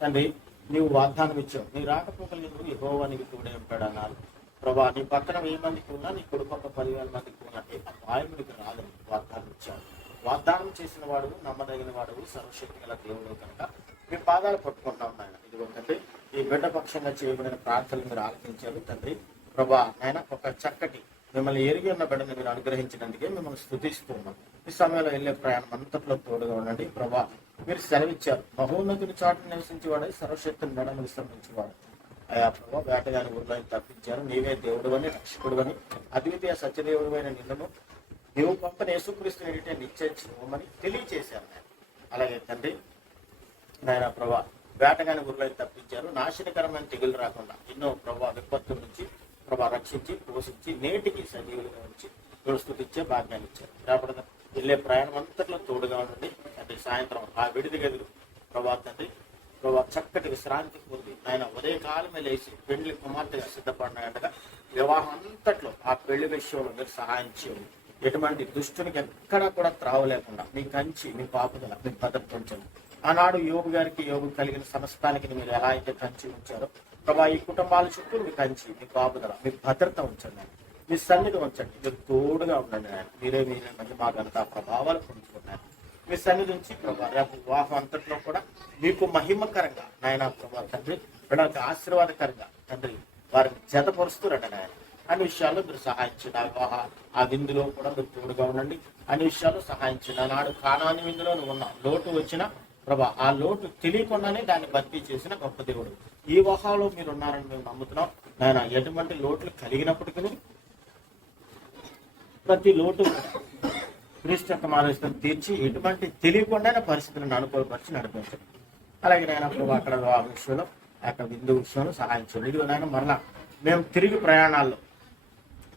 తండ్రి నీవు వాగ్దానం ఇచ్చావు, నీ రాకపోకలు యెహోవా నీకు తోడే ఉంటాడు అన్నారు. ప్రభా నీ పక్కన 1000 మందికి ఉన్నా, నీ కొడుకు ఒక 10,000 మందికి ఉన్నట్టే అపాయముడికి రాదని వాగ్దానం ఇచ్చావు. వాగ్దానం చేసిన వాడు, నమ్మదగిన వాడు, సర్వశక్తి గల దేవుడు కనుక మీ పాదాలు పట్టుకుంటున్నాం నాయన. ఇదిగో తండ్రి ఈ బిడ్డ పక్షంగా చేయబడిన ప్రార్థనలు మీరు ఆలకించారు తండ్రి. ప్రభా ఆయన ఒక చక్కటి మిమ్మల్ని ఎరిగి ఉన్న బిడ్డను మీరు అనుగ్రహించినందుకే మిమ్మల్ని స్తుతిస్తూ ఉన్నాం. ఈ సమయంలో వెళ్ళే ప్రయాణం అంతట్లో తోడుగా ఉండండి. ప్రభా మీరు సెలవిచ్చారు, మహోన్నతుని చాటును నివసించేవాడై సర్వశక్తిని మెడను విశ్రమించేవాడు. అయా ప్రభా వేటగాని ఊర్లో తప్పించారు. నీవే దేవుడు అని, రక్షకుడు అని, అద్వితీయ సత్యదేవుడు అయిన నిన్ను నీవు పంపిన యేసుక్రీస్తు ఎడిటే నిశ్చయించమని తెలియచేశారు. అలాగే తండ్రి నాయన ప్రభా వేటగాని ఊర్లో తప్పించారు. నాశనకరమైన తెగులు రాకుండా ఎన్నో ప్రభా విపత్తు నుంచి ప్రభా రక్షించి పోషించి నేటికి సజీవులుగా ఉంచి స్తుతిచ్చే భాగ్యాన్ని ఇచ్చారు. కాబట్టి వెళ్ళే ప్రయాణం అంతట్లో తోడుగా ఉండండి. తండ్రి సాయంత్రం ఆ విడిది గదులు ప్రభా తండ్రి ప్రభా చక్కటి విశ్రాంతి పొంది ఆయన ఉదయకాలమే లేచి పెళ్లి కుమార్తెగా సిద్ధపడినట్టుగా వివాహం అంతట్లో ఆ పెళ్లి విషయంలో మీరు సహాయం చేయండి. ఎటువంటి దుష్టునికి ఎక్కడా కూడా త్రావ లేకుండా మీ కంచి, మీ పాపుదల, మీ భద్రత ఉంచండి. ఆనాడు యోగు గారికి, యోగు కలిగిన సమస్తానికి మీరు ఎలా అయితే కంచి ఉంచారో ప్రభా ఈ కుటుంబాల చుట్టూ మీ కంచి, మీ పాపుదల, మీ భద్రత ఉంచండి. మీ సన్నిధి ఉంచండి. మీరు తోడుగా ఉండండి. ఆయన మీరే మహిమా ఘనత ప్రభావాలు పొందుకున్నారు. మీ సన్నిధి నుంచి ప్రభా రేపు వివాహం అంతట్లో కూడా మీకు మహిమకరంగా నాయన ప్రభా తండ్రి బిడ్డలకు ఆశీర్వాదకరంగా తండ్రి వారిని జతపరుస్తురండి. నాయన అన్ని విషయాల్లో మీరు సహాయించండి. ఆ వివాహ ఆ విందులో కూడా మీరు తోడుగా ఉండండి. అన్ని విషయాల్లో సహాయించండి. ఆనాడు కానాని విందులో నువ్వు ఉన్నావు. లోటు వచ్చిన ప్రభా ఆ లోటు తెలియకుండానే దాన్ని భర్తీ చేసిన గొప్ప దేవుడు. ఈ వివాహాల్లో మీరు ఉన్నారని మేము నమ్ముతున్నాం. నాయన ఎటువంటి లోట్లు కలిగినప్పటికీ ప్రతి లోటు క్రీస్తు యొక్క మానసికం తీర్చి ఎటువంటి తెలియకుండానే పరిస్థితులను అనుకూలపరిచి నడిపించండి. అలాగే నాయన ప్రభా అక్కడ ఆ విషయంలో ఆ యొక్క విందు విషయంలో సహాయించండి. ఇది నాయన మరలా మేము తిరిగి ప్రయాణాల్లో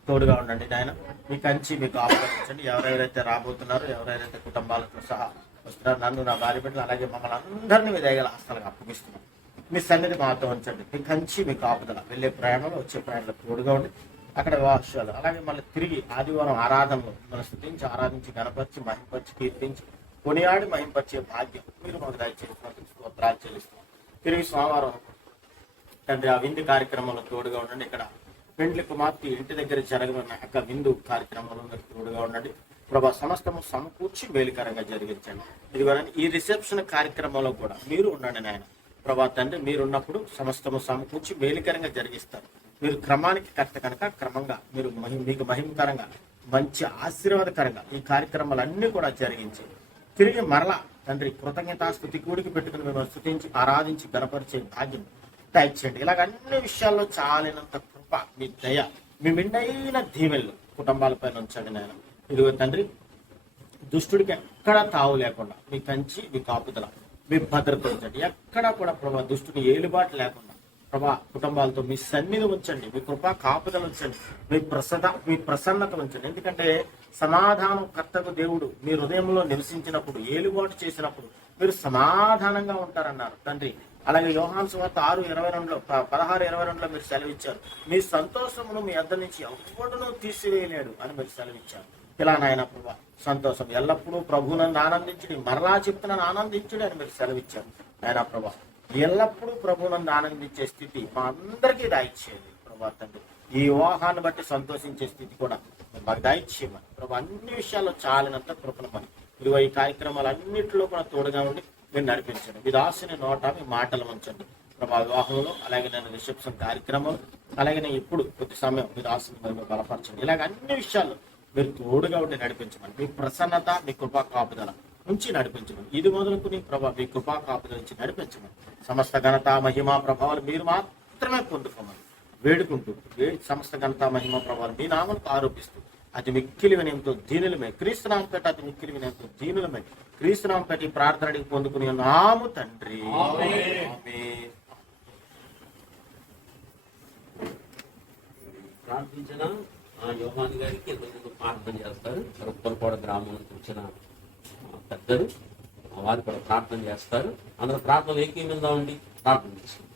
తోడుగా ఉండండి. నాయన మీ కంచి మీకు ఆహ్వానించండి. ఎవరెవరైతే రాబోతున్నారో, ఎవరెవరైతే కుటుంబాలతో సహా వస్తున్నారు, నన్ను, నా భార్య బిడ్డలు అలాగే మమ్మల్ని అందరినీ మీ దయగల హస్తాలకు అప్పగిస్తున్నాం. మీ సన్నిధి మాతో ఉంచండి. మీ కంచి మీకు ఆపుదల వెళ్ళే ప్రయాణంలో, వచ్చే ప్రయాణంలో తోడుగా ఉండి అక్కడ వివాహాలు అలాగే మళ్ళీ తిరిగి ఆదివారం ఆరాధనలో మిమ్మల్ని స్తుతించి, ఆరాధించి, గణపరిచి, మహింపరిచి, కీర్తించి, కొనియాడి మహింపరిచే భాగ్యం మీరు మాకు దయచేస్తున్నారు. స్తోత్రాలు చెల్లిస్తున్నాం. తిరిగి సోమవారం తండ్రి ఆ విందు కార్యక్రమంలో తోడుగా ఉండండి. ఇక్కడ పెండ్లి కుమార్తె ఇంటి దగ్గర జరగనున్న యొక్క విందు కార్యక్రమంలో మీరు తోడుగా ఉండండి. ప్రభా సమస్తము సమకూర్చి మేలుకరంగా జరిగించండి. ఇదిగో ఈ రిసెప్షన్ కార్యక్రమంలో కూడా మీరు ఉండండి నాయన ప్రభా తండ్రి. మీరున్నప్పుడు సమస్తము సమకూర్చి మేలుకరంగా జరిగిస్తారు. మీరు క్రమానికి కరెక్ట్ కనుక క్రమంగా మీరు మీకు మహిమకరంగా మంచి ఆశీర్వాదకరంగా ఈ కార్యక్రమాలన్నీ కూడా జరిగించి తిరిగి మరలా తండ్రి కృతజ్ఞతాస్తుతి కూడికి పెట్టుకుని మేము స్తుతించి, ఆరాధించి, గణపరిచే భాగ్యం దయచేయండి. ఇలాగ అన్ని విషయాల్లో చాలినంత కృప, మీ దయ, మీ మెండైన దీవెళ్ళు కుటుంబాలపైన ఉంచండి నాయన. ఇదిగో తండ్రి దుష్టుడికి ఎక్కడా తావు లేకుండా మీ కంచి, మీ కాపుదల, మీ భద్రత ఉంచండి. ఎక్కడా కూడా ప్రభా దుష్టుని ఏలుబాటు లేకుండా ప్రభా కుటుంబాలతో మీ సన్నిధి ఉంచండి. మీ కృపా కాపుదల ఉంచండి. మీ ప్రసన్నత ఉంచండి. ఎందుకంటే సమాధానం కర్తకు దేవుడు మీ హృదయంలో నివసించినప్పుడు, ఏలుబాటు చేసినప్పుడు మీరు సమాధానంగా ఉంటారన్నారు తండ్రి. అలాగే యోహాను సువార్త 6:22 16:22 మీరు సెలవిచ్చారు, మీ సంతోషమును మీ యొద్ద నుంచి ఎవ్వడునూ తీసివేయలేడు అని మీరు సెలవిచ్చారు. ఇలా నాయన ప్రభా సంతోషం ఎల్లప్పుడూ ప్రభువునందు ఆనందించుడి, మరలా చెప్తున్నాను ఆనందించుడి అని మీరు సెలవిచ్చారు. నాయన ప్రభా ఎల్లప్పుడూ ప్రభువునందు ఆనందించే స్థితి మా అందరికీ దాయిచ్చేయండి ప్రభా తండ్రి. ఈ వివాహాన్ని బట్టి సంతోషించే స్థితి కూడా మాకు దాయిచ్చేయమని ప్రభా, అన్ని విషయాల్లో చాలినంత కృపను మరి ఇదిగో ఈ కార్యక్రమాలన్నింటిలో కూడా తోడుగా ఉండి మీరు నడిపించండి. మీ దాసుని నోట మీ మాటలు ఉంచండి ప్రభా. వివాహంలో అలాగే నేను రిసెప్షన్ కార్యక్రమం అలాగే నేను ఇప్పుడు కొద్ది సమయం మీ దాసుని మీరు బలపరచండి. ఇలాగ అన్ని విషయాల్లో మీరు తోడుగా ఉండి నడిపించమని, మీ ప్రసన్నత మీ కృపా కాపుదల నుంచి నడిపించమని, ఇది మొదలుకుని ప్రభా మీ కృపా కాపుదల నుంచి నడిపించమని, సమస్త ఘనత మహిమా ప్రభావాలు మీరు మాత్రమే పొందుకోమని వేడుకుంటూ సమస్త ఘనత మహిమా ప్రభావాలు మీ నామకు ఆరోపిస్తూ అతి మిక్కిలి వినయంతో దీనులమే క్రీస్తునామం పెట్టి అతి మిక్కిలి వినయంతో దీనులమే క్రీస్తునామం పెట్టి ప్రార్థన అడిగి పొందుకుని నాము తండ్రి. ఆమేన్. ప్రార్థించిన యోహాన్ గారికి ఎంతమంది ప్రార్థన చేస్తారు. ఉప్పలపాడు గ్రామం నుంచి వచ్చిన పెద్దలు వారు కూడా ప్రార్థన చేస్తారు. అందరూ ప్రార్థన ఏకీమిందామండి, ప్రార్థన చేస్తారు.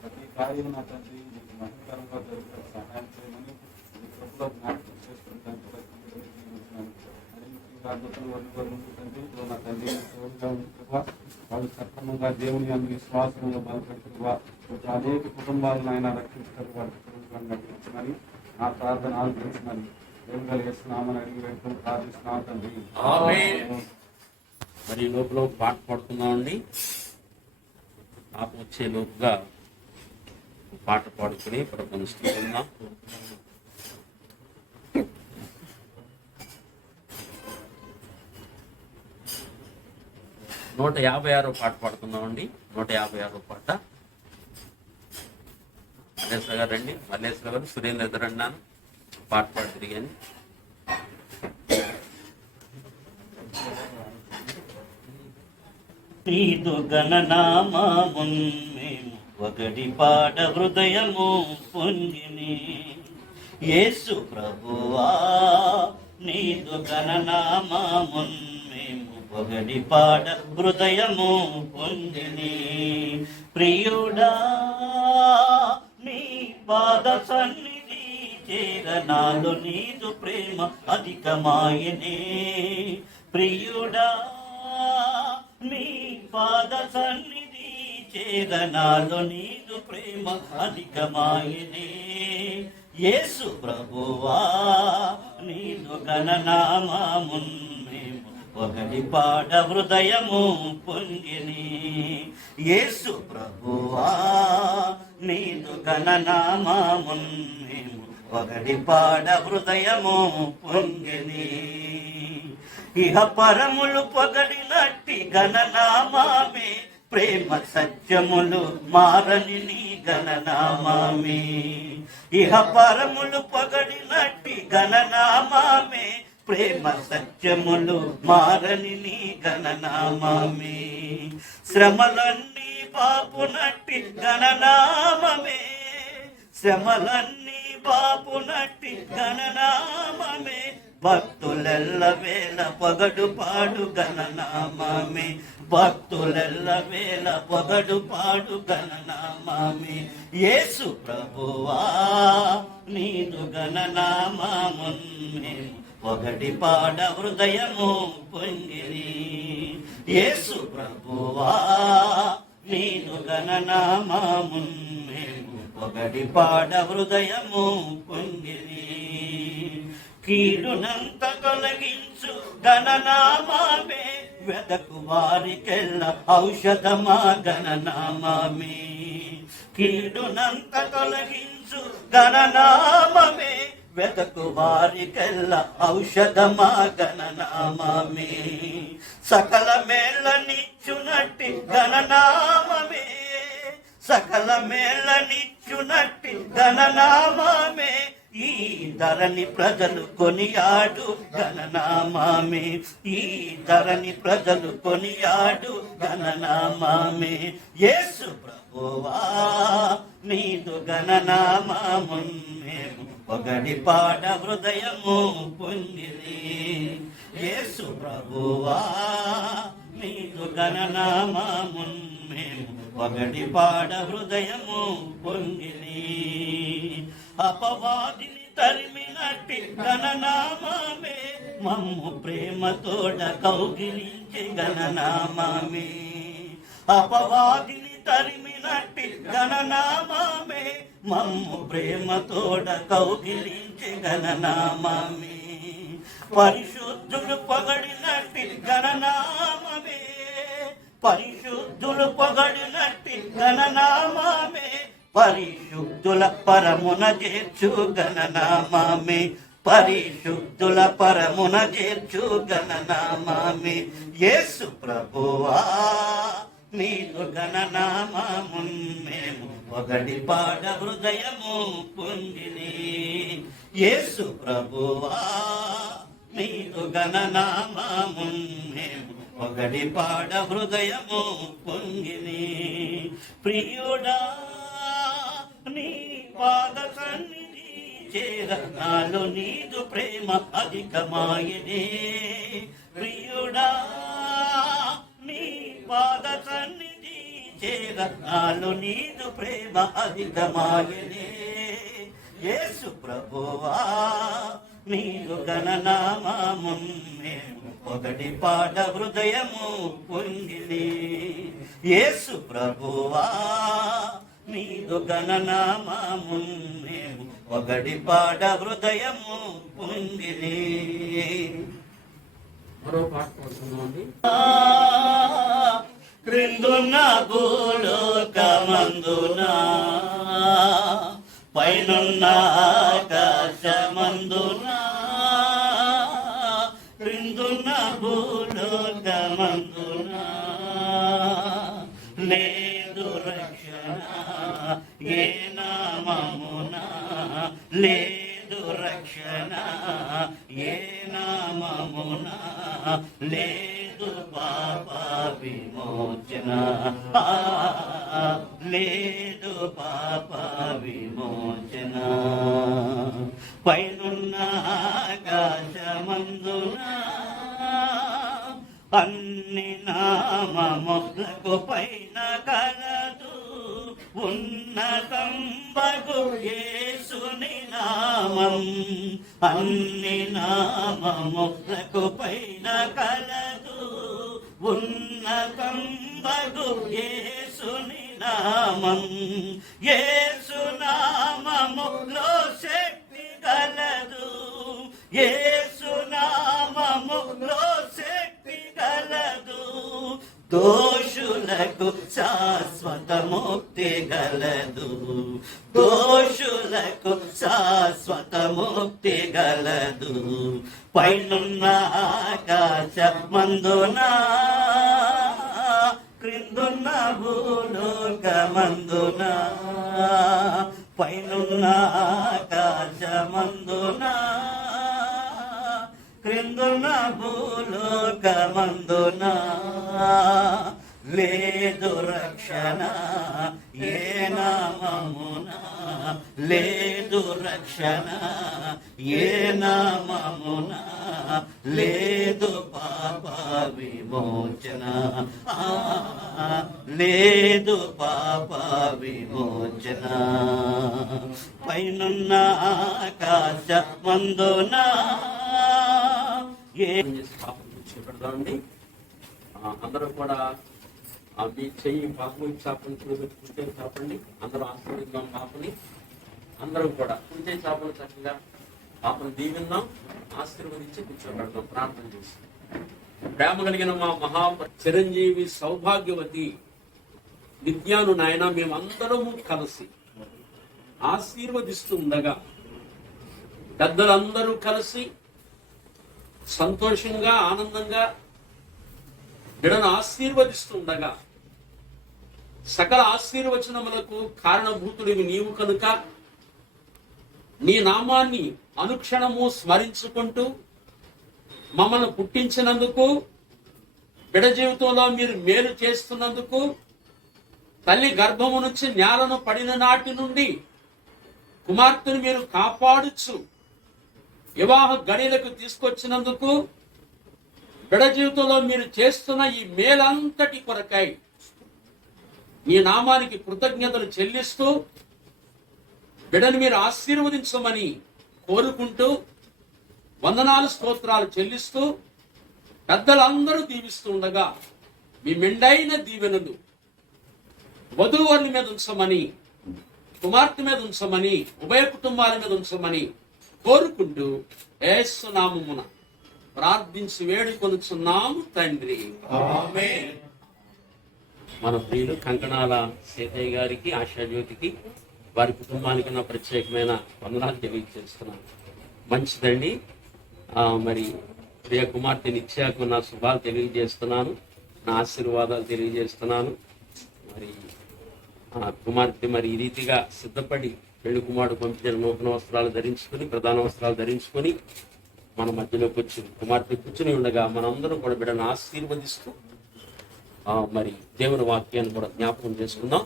ప్రతి కార్యం నా తండ్రి మీకు మహిమకరంగా జరుగుతుంది సహాయం చేయమని మీ కృపలో జ్ఞాపకం చేసుకుంటాను. నా తండ్రి వాళ్ళు సక్రమంగా దేవుని అందు విశ్వాసంలో బలపెట్టుగా అనేక కుటుంబాలను ఆయన రక్షించారు. వారి నడిపించమని నా ప్రార్థన ఆలోచించమని దేవుడు వేస్తున్నామని అడిగి పెట్టుకుని ప్రార్థిస్తున్నాం తండ్రి. మరి ఈ లోపల పాట పాడుతున్నామండి. పాప వచ్చే లోపుగా పాట పాడుకుని ప్రభువుని స్తుతిద్దాం. 156 పాట పాడుతున్నామండి. 156 పాట. మల్లేశ్వర గారు రండి. మల్లేశ్వర గారు సురేంద్ర గారు అన్నాను పాట పాడు తిరిగాను. నీదు గణనామామున్ మేము ఒకటి పాట హృదయము పొంగిని యేసు ప్రభువా నీదు గణనామామున్ మేము ఒకటి పాట హృదయము పొంగిని ప్రియుడా నీ పాద సన్నిధి చేరనాలు నీదు ప్రేమ అధికమాయనే ప్రియుడా నీ పాద సన్నిధి చేరనాలు నీదు ప్రేమ అధికమాయనే యేసు ప్రభువా నీదు గణనామామున్ మేము ఒకటి పాట హృదయము పొంగిని యేసు ప్రభువా నీదు గణనామామున్ మేము ఒకటి పాట హృదయము పొంగిని ఇహ పరములు పొగడినట్టి గణనామామే ప్రేమ సత్యములు మారని నీ గణనామామే ఇహ పరములు పొగడినట్టి గణనామామే ప్రేమ సత్యములు మారని నీ గణనామామే శ్రమలన్నీ బాపునట్టి గణనామమే శ్రమలన్నీ బాపునట్టి గణనామమే భక్తులెల్ల వేల పొగడు పాడు గణనామామే భక్తులెల్ల వేల పొగడు పాడు గణనామామే యేసు ప్రభువా నీదు గణనామామున్ మేము ఒకటి పాడ హృదయము పొంగిని యేసు ప్రభువా నీదు గణనామామున్ మేము ఒకటి పాడ హృదయము పొంగిని కీడునంత తొలగించు గణనామామే వెదకు వారికెల్ల ఔషధమా గణనామామే కీడునంత తొలగించు గణనామమే వెదకు వారికెల్ల ఔషధమా గణనామామే సకల మేళ్ళనిచ్చునట్టి గణనామమే సకల మేళనిచ్చునట్టి గణనామామే ఈ ధరణి ప్రజలు కొనియాడు గణనామామే ఈ ధరణి ప్రజలు కొనియాడు గణనామామే యేసు ప్రభువా నీదు గణనామము మేము పొగడి పాడ హృదయము పొంగిలి యేసు ప్రభువా నీదు గణనామము మేము పొగడి పాడ హృదయము పొంగిలి అపవాదిని తరిమినట్టి గణనామామే మమ్ము ప్రేమతోడ కౌగిలించి గణనామామే అపవాదిని తరిమినట్టి గణనామామే మమ్ము ప్రేమతోడ కౌగిలించి గణనామామే పరిశుద్ధులు పొగడినట్టి గణనామమే పరిశుద్ధులు పొగడినట్టి గణనామామే పరిశుద్ధుల పరమున చేర్చు గణనామామే పరిశుద్ధుల పరమున చేర్చు గణనామామే యేసు ప్రభువా నీదు గణనామము మేము పొగడి పాడ హృదయము పొందిని యేసు ప్రభువా నీదు గణనామము మేము పొగడి పాడ హృదయము పొంగిని ప్రియుడా నీ పాద సన్నిధి చేర నాలో నీదు ప్రేమ అధికమాయనే ప్రియుడా నీ పాద సన్నిధి చేర నాలో నీదు ప్రేమ అధికమాయనే యేసు ప్రభువా నీదు గణనామము మేము పొగడి పాడ హృదయము పొంగిలి యేసు ప్రభువా నీదు గణనామము మేము పొగడి పాడ హృదయము పొంగిలి మరో పాట కోరుతున్నామండి. క్రిందున్న భూలోకమందున పైనున్న ఆకాశమందున క్రిందున్న భూలోకమందున లేదు రక్షణ ఏ నామమున లేదు రక్షణ ఏ నామమున లేదు పాప విమోచన లేదు పాప విమోచన పైనున్న ఆకాశమందున అన్ని నామములకు పైన కలదు ఉన్నతం బగు యేసుని నామం అన్ని నామములకు పైన కలదు ఉన్నతం బగు యేసుని నామం యేసు నామములో శక్తి కలదు యేసు నామములో శక్తి కలదు దోషులకు శాశ్వత ముక్తి గలదు దోషులకు శాశ్వత ముక్తి గలదు పైనున్న ఆకాశమందున క్రిందున్న భూలోకమందున పైనున్న ఆకాశమందున క్రిందున్న భూలోకమందున లేదు రక్షణ ఏ నామమున లేదు రక్షణ ఏ నామమున లేదు పాప విమోచన లేదు పాప విమోచన పైనున్న ఆకాశమందున పాపం కూర్చోబెడదామండి. అందరూ కూడా మీ చెయ్యి పాపం చాపని చూపెట్టుకుంటే చాపండి. అందరూ ఆశీర్వదిద్దాం పాపని. అందరూ కూడా కుంటే చాపలు చక్కగా పాపను దీవిద్దాం, ఆశీర్వదించి కూర్చోబెడదాం ప్రార్థన చేసి. ప్రేమ కలిగిన మా మహా చిరంజీవి సౌభాగ్యవతి విద్యాను నాయన మేమందరము కలిసి ఆశీర్వదిస్తుండగా పెద్దలందరూ కలిసి సంతోషంగా ఆనందంగా బిడను ఆశీర్వదిస్తుండగా సకల ఆశీర్వచనములకు కారణభూతుడివి నీవు కనుక నీ నామాన్ని అనుక్షణము స్మరించుకుంటూ మమ్మల్ని పుట్టించినందుకు, బిడ్డ జీవితంలో మీరు మేలు చేస్తున్నందుకు, తల్లి గర్భము నుంచి నేలను పడిన నాటి నుండి కుమార్తెను మీరు కాపాడుచు వివాహ గడియలకు తీసుకొచ్చినందుకు, బిడ్డ జీవితంలో మీరు చేస్తున్న ఈ మేలంతటి కొరకై ఈ నామానికి కృతజ్ఞతలు చెల్లిస్తూ బిడ్డను మీరు ఆశీర్వదించమని కోరుకుంటూ వందనాలు స్తోత్రాలు చెల్లిస్తూ పెద్దలందరూ దీవిస్తూ ఉండగా మీ మెండైన దీవెనలు వధూవరుల మీద ఉంచమని, కుమార్తె మీద ఉంచమని, ఉభయ కుటుంబాల మీద ఉంచమని కోరుకుంటూ యేసు నామమున ప్రార్థించి వేడుకొనుచున్నాము తండ్రి, ఆమేన్. మన ప్రియులు కంకణాల సీతయ్య గారికి, ఆశాజ్యోతికి, వారి కుటుంబానికి నా ప్రత్యేకమైన వందనాలు తెలియజేస్తున్నాను. మంచిదండి. మరి ప్రియ కుమార్తె నిత్యాకు నా శుభాలు తెలియజేస్తున్నాను, నా ఆశీర్వాదాలు తెలియజేస్తున్నాను. మరి కుమార్తె మరి ఈ రీతిగా సిద్ధపడి పెళ్లి కుమారుడు పంపించిన నూతన వస్త్రాలు ధరించుకుని, ప్రధాన వస్త్రాలు ధరించుకొని మన మధ్యలో కుమార్తె కూర్చుని ఉండగా మనందరం కూడా బిడ్డను ఆశీర్వదిస్తూ మరి దేవుని వాక్యాన్ని కూడా జ్ఞాపకం చేసుకుందాం.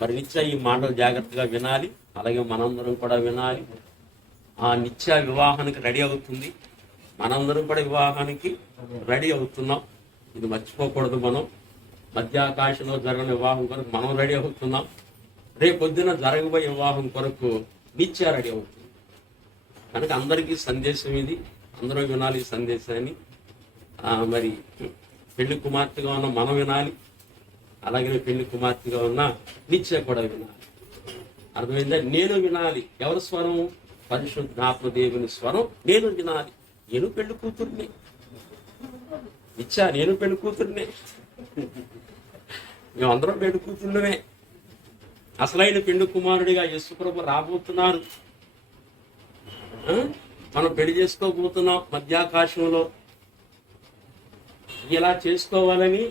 మరి నిత్య ఈ మాటలు జాగ్రత్తగా వినాలి, అలాగే మనందరం కూడా వినాలి. ఆ నిత్య వివాహానికి రెడీ అవుతుంది, మనందరం కూడా వివాహానికి రెడీ అవుతున్నాం. ఇది మర్చిపోకూడదు. మనం మధ్యాకాశంలో జరగని వివాహం కొరకు మనం రెడీ అవుతున్నాం. రేపొద్దున జరగబోయే వివాహం కొరకు నిత్య రెడీ అవుతుంది. కనుక అందరికీ సందేశం ఇది, అందరూ వినాలి ఈ సందేశాన్ని. మరి పెళ్లి కుమార్తెగా ఉన్న మనం వినాలి, అలాగే పెళ్లి కుమార్తెగా ఉన్న నిత్య కూడా వినాలి. అర్థమైందా? నేను వినాలి. ఎవరి స్వరం? పరిశుద్ధాత్మ దేవుని స్వరం నేను వినాలి. నేను పెళ్లి కూతుర్ని, నిత్య నేను పెళ్లి కూతుర్నే, మేమందరం పెళ్లి కూతుర్నమే. అసలైన పెళ్లి కుమారుడిగా యేసుప్రభు రాబోతున్నారు. మనం పెళ్లి చేసుకోబోతున్నాం మధ్యాకాశంలో. ఇలా చేసుకోవాలని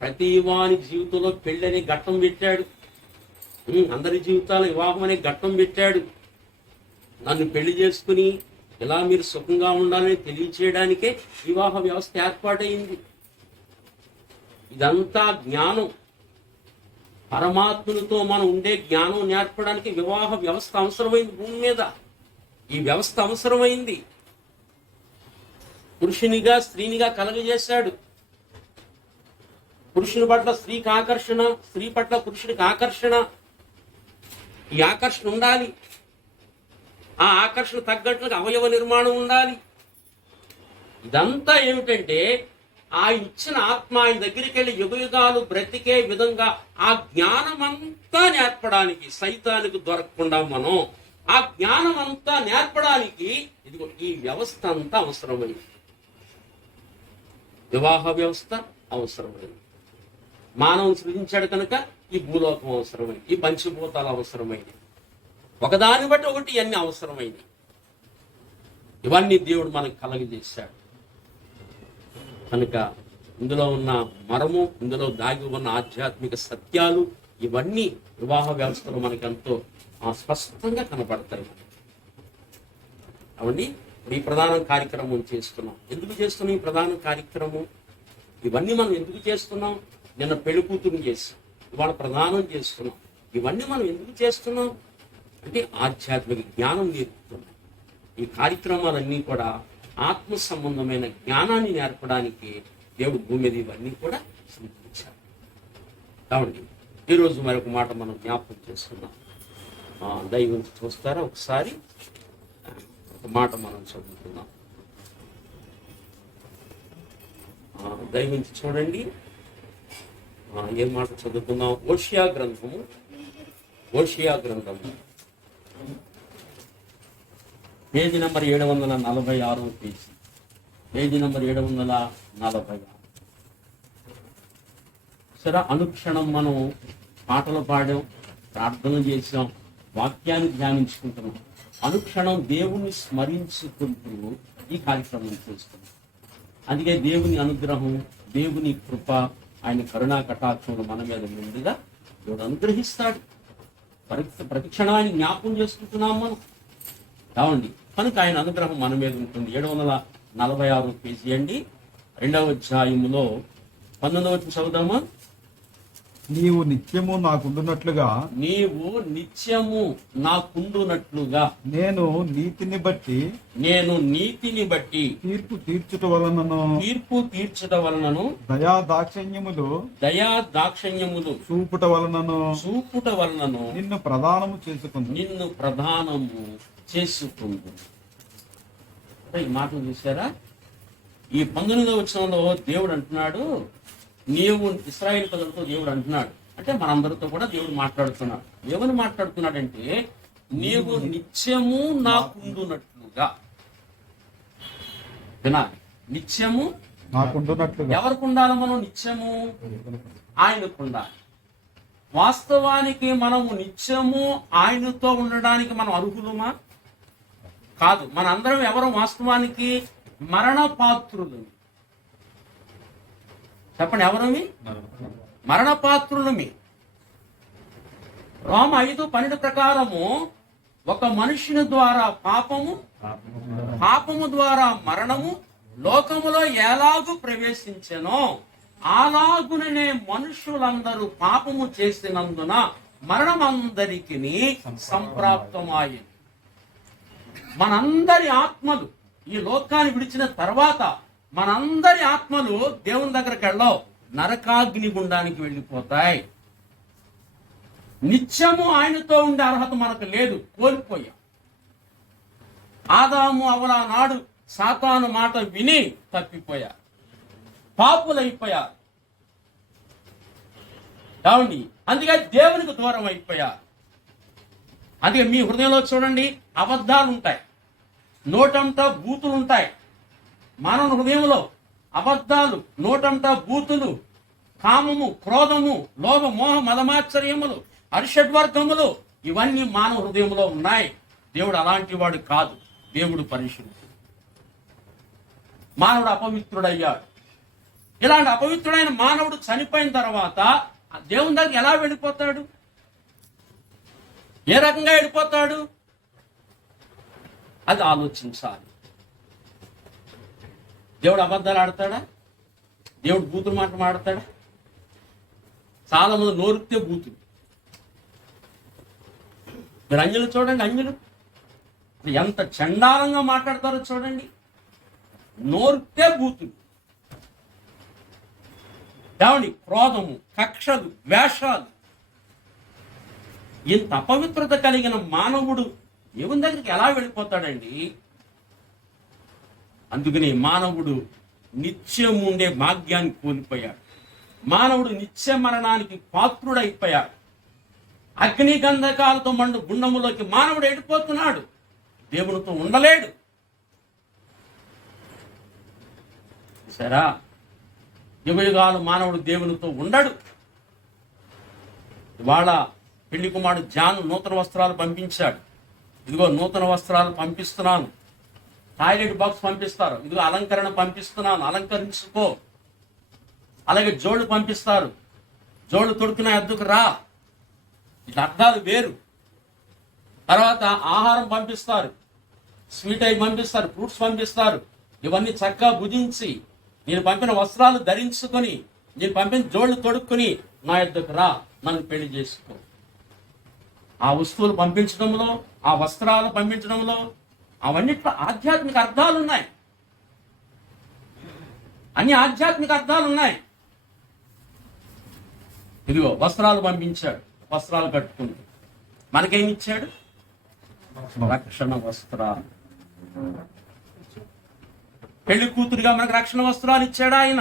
ప్రతి వాని జీవితంలో పెళ్ళని ఘట్టం పెట్టాడు. అందరి జీవితాలు వివాహం అనే ఘట్టం పెట్టాడు. నన్ను పెళ్లి చేసుకుని ఇలా మీరు సుఖంగా ఉండాలని తెలియచేయడానికే వివాహ వ్యవస్థ ఏర్పాటైంది. ఇదంతా జ్ఞానం, పరమాత్మునితో మనం ఉండే జ్ఞానం నేర్పడానికి వివాహ వ్యవస్థ అవసరమైంది. భూమి మీద ఈ వ్యవస్థ అవసరమైంది. పురుషునిగా స్త్రీనిగా కలగజేశాడు. పురుషుని పట్ల స్త్రీకి ఆకర్షణ, స్త్రీ పట్ల పురుషుడికి ఆకర్షణ. ఈ ఆకర్షణ ఉండాలి. ఆ ఆకర్షణ తగ్గట్లుగా అవయవ నిర్మాణం ఉండాలి. ఇదంతా ఏమిటంటే ఆ ఇచ్చిన ఆత్మ ఆయన దగ్గరికి వెళ్ళి యుగయుగాలు బ్రతికే విధంగా ఆ జ్ఞానం అంతా నేర్పడానికి, సైతానికి దొరకకుండా మనం ఆ జ్ఞానం అంతా నేర్పడానికి ఇదిగో ఈ వ్యవస్థ అంతా అవసరమైంది. వివాహ వ్యవస్థ అవసరమైంది. మానవం సృజించాడు కనుక ఈ భూలోకం అవసరమైంది, ఈ పంచభూతాలు అవసరమైంది. ఒకదాన్ని బట్టి ఒకటి ఇవన్నీ అవసరమైంది. ఇవన్నీ దేవుడు మనకు కలగజేశాడు. కనుక ఇందులో ఉన్న మరము, ఇందులో దాగి ఉన్న ఆధ్యాత్మిక సత్యాలు ఇవన్నీ వివాహ వ్యవస్థలో మనకి ఎంతో స్పష్టంగా కనబడతాయి. అవన్నీ ఈ ప్రధాన కార్యక్రమం చేస్తున్నాం. ఎందుకు చేస్తున్నాం ఈ ప్రధాన కార్యక్రమం? ఇవన్నీ మనం ఎందుకు చేస్తున్నాం? నిన్న పెళ్లి కూతురుని చేసాం, ఇవాళ ప్రధానం చేస్తున్నాం. ఇవన్నీ మనం ఎందుకు చేస్తున్నాం అంటే ఆధ్యాత్మిక జ్ఞానం నేర్పుతున్నాం. ఈ కార్యక్రమాలన్నీ కూడా ఆత్మ సంబంధమైన జ్ఞానాన్ని నేర్పడానికి దేవుడు భూమి మీద ఇవన్నీ కూడా సృష్టించాడు. కాబట్టి ఈరోజు మరొక మాట మనం జ్ఞాపకం చేసుకున్నాం. దైవం చూస్తారా? ఒకసారి ఒక మాట మనం చదువుతున్నాం. దైవించి చూడండి. ఏం మాట చదువుతున్నాం? ఓషియా గ్రంథము page number 746 page, page number 746. సరే, అనుక్షణం మనం పాటలు పాడాం, ప్రార్థన చేసాం, వాక్యాన్ని ధ్యానించుకుంటున్నాం. అనుక్షణం దేవుణ్ణి స్మరించుకుంటూ ఈ కార్యక్రమం చేస్తున్నాం. అందుకే దేవుని అనుగ్రహం, దేవుని కృప, ఆయన కరుణా కటాక్షములు మన మీద ముందుగా దేవుడు అనుగ్రహిస్తాడు. ప్రతి క్షణం ఆయన జ్ఞాపకం చేసుకుంటున్నాం మనం. కావండి, కనుక ఆయన అనుగ్రహం మన మీద ఉంటుంది. 746 పేజీ అండి, 2వ అధ్యాయములో 19వ వచనం చదువుదామా? నీవు నిత్యము నాకుండునట్లుగా నీవు నిత్యము నాకుండునట్లుగా నేను నీతిని బట్టి తీర్పు తీర్చుట వలనను దయా దాక్షిణ్యములు చూపుట వలనను నిన్ను ప్రదానము చేసుకుందు. ఈ మాటలు చూసారా? ఈ 19వ వచనంలో దేవుడు అంటున్నాడు, నీవు ఇశ్రాయేలు ప్రజలతో దేవుడు అంటున్నాడు. అంటే మనందరితో కూడా దేవుడు మాట్లాడుతున్నాడు. ఏమని మాట్లాడుతున్నాడంటే, నీవు నిత్యము నాకుండునట్లుగా. నిత్యము నాకుండునట్లుగా ఎవరికి ఉండాలి? మనం నిత్యము ఆయనకు ఉండాలి. వాస్తవానికి మనము నిత్యము ఆయనతో ఉండడానికి మనం అర్హులమా? కాదు. మనందరం ఎవరు వాస్తవానికి మరణ పాత్రులు. చెప్పండి, ఎవరమి? మరణ పాత్రులమి. రోమ 5:12 ప్రకారము ఒక మనుషుని ద్వారా పాపము ద్వారా మరణము లోకములో ఎలాగూ ప్రవేశించెనో అలాగుననే మనుషులందరూ పాపము చేసినందున మరణమందరికి సంప్రాప్తమాయి. మనందరి ఆత్మలు ఈ లోకాన్ని విడిచిన తర్వాత మనందరి ఆత్మలు దేవుని దగ్గరికి వెళ్ళవు, నరకాగ్ని గుండానికి వెళ్ళిపోతాయి. నిత్యము ఆయనతో ఉండే అర్హత మనకు లేదు, కోల్పోయాం. ఆదాము అవ్వల నాడు సాతాను మాట విని తప్పిపోయారు, పాపులైపోయారు. అవుని, అందుకే దేవునికి దూరం అయిపోయారు. అందుకే మీ హృదయంలో చూడండి, అబద్ధాలు ఉంటాయి, నోటంతా బూతులు ఉంటాయి. మానవ హృదయంలో అబద్ధాలు, నోటంతా బూతులు, కామము, క్రోధము, లోభ, మోహ, మదమాశ్చర్యములు, అరిషడ్వర్గములు, ఇవన్నీ మానవ హృదయంలో ఉన్నాయి. దేవుడు అలాంటి వాడు కాదు. దేవుడు పరిశుద్ధుడు. మానవుడు అపవిత్రుడయ్యాడు. ఇలాంటి అపవిత్రుడైన మానవుడు చనిపోయిన తర్వాత దేవుని దగ్గరికి ఎలా వెళ్ళిపోతాడు? ఏ రకంగా వెళ్ళిపోతాడు? అది ఆలోచించాలి. దేవుడు అబద్ధాలు ఆడతాడా? దేవుడు బూతులు మాట్లాడతాడా? చాలా మంది నోరుతే బూతులు. మీరు అంజలు చూడండి, అంజలు ఎంత చండాలంగా మాట్లాడతారో చూడండి. నోరుతే బూతులు. దేవుని క్రోధము, కక్షలు, ద్వేషాలు. ఇంత అపవిత్రత కలిగిన మానవుడు దేవుని దగ్గరికి ఎలా వెళ్ళిపోతాడండి? అందుకని మానవుడు నిత్యం ఉండే భాగ్యాన్ని కోల్పోయాడు. మానవుడు నిత్య మరణానికి పాత్రుడైపోయాడు. అగ్ని గంధకాలతో మండు గుండములోకి మానవుడు వెళ్ళిపోతున్నాడు. దేవునితో ఉండలేడు. సరా, యుగయుగాలు మానవుడు దేవునితో ఉండడు. ఇవాళ పెళ్లి కుమారుడు జాన్ నూతన వస్త్రాలు పంపించాడు. ఇదిగో నూతన వస్త్రాలు పంపిస్తున్నాను. టాయిలెట్ బాక్స్ పంపిస్తారు, ఇదిగో అలంకరణ పంపిస్తున్నాను, అలంకరించుకో. అలాగే జోళ్ళు పంపిస్తారు, జోళ్ళు తొడుకునే అద్దుకు రా. ఇట్లా అర్థాలు వేరు. తర్వాత ఆహారం పంపిస్తారు, స్వీట్ అయి పంపిస్తారు, ఫ్రూట్స్ పంపిస్తారు. ఇవన్నీ చక్కగా భుజించి నేను పంపిన వస్త్రాలు ధరించుకొని, నేను పంపిన జోళ్ళు తొడుక్కుని నా యొద్దకు రా, నన్ను పెళ్లి చేసుకో. ఆ వస్తువులు పంపించడంలో, ఆ వస్త్రాలు పంపించడంలో అవన్నిట్లో ఆధ్యాత్మిక అర్థాలు ఉన్నాయి. అన్ని ఆధ్యాత్మిక అర్థాలు ఉన్నాయి. ఇదిగో వస్త్రాలు పంపించాడు, వస్త్రాలు కట్టుకుంది. మనకేమి ఇచ్చాడు? రక్షణ వస్త్రాలు. పెళ్లి కూతురుగా మనకు రక్షణ వస్త్రాలు ఇచ్చాడు ఆయన.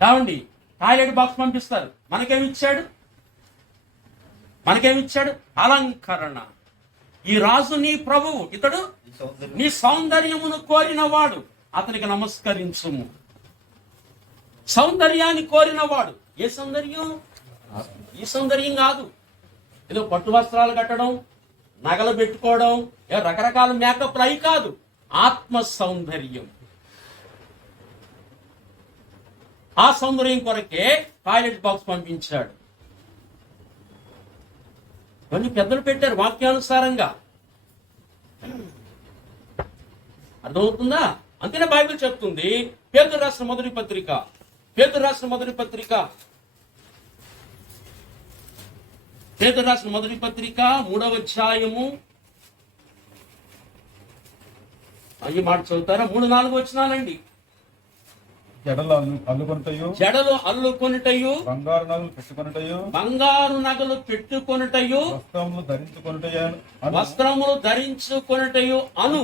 కావండి, టాయిలెట్ బాక్స్ పంపిస్తారు, మనకేమిచ్చాడు? అలంకరణ. ఈ రాజు నీ ప్రభువు, ఇతడు నీ సౌందర్యమును కోరినవాడు, అతనికి నమస్కరించుము. సౌందర్యాన్ని కోరినవాడు. ఏ సౌందర్యం? ఈ సౌందర్యం కాదు. ఏదో పట్టు వస్త్రాలు కట్టడం, నగలు పెట్టుకోవడం, రకరకాల మేకప్లు అయి కాదు. ఆత్మ సౌందర్యం. ఆ సౌందర్యం కొరకే టాయిలెట్ బాక్స్ పంపించాడు. కొన్ని పెద్దలు పెట్టారు వాక్యానుసారంగా. అర్థమవుతుందా? అంతేనే బైబిల్ చెప్తుంది. పేతురు రాసిన మొదటి పత్రిక 3వ అధ్యాయము ఈ మాట చదువుతారా? 3-4 వచనాలండి. జడలు అల్లుకొనుటయు, జడలు అల్లుకొనుటయు, బంగారు నగలు పెట్టుకొనుటయు, వస్త్రములు ధరించుకొనుటయు అను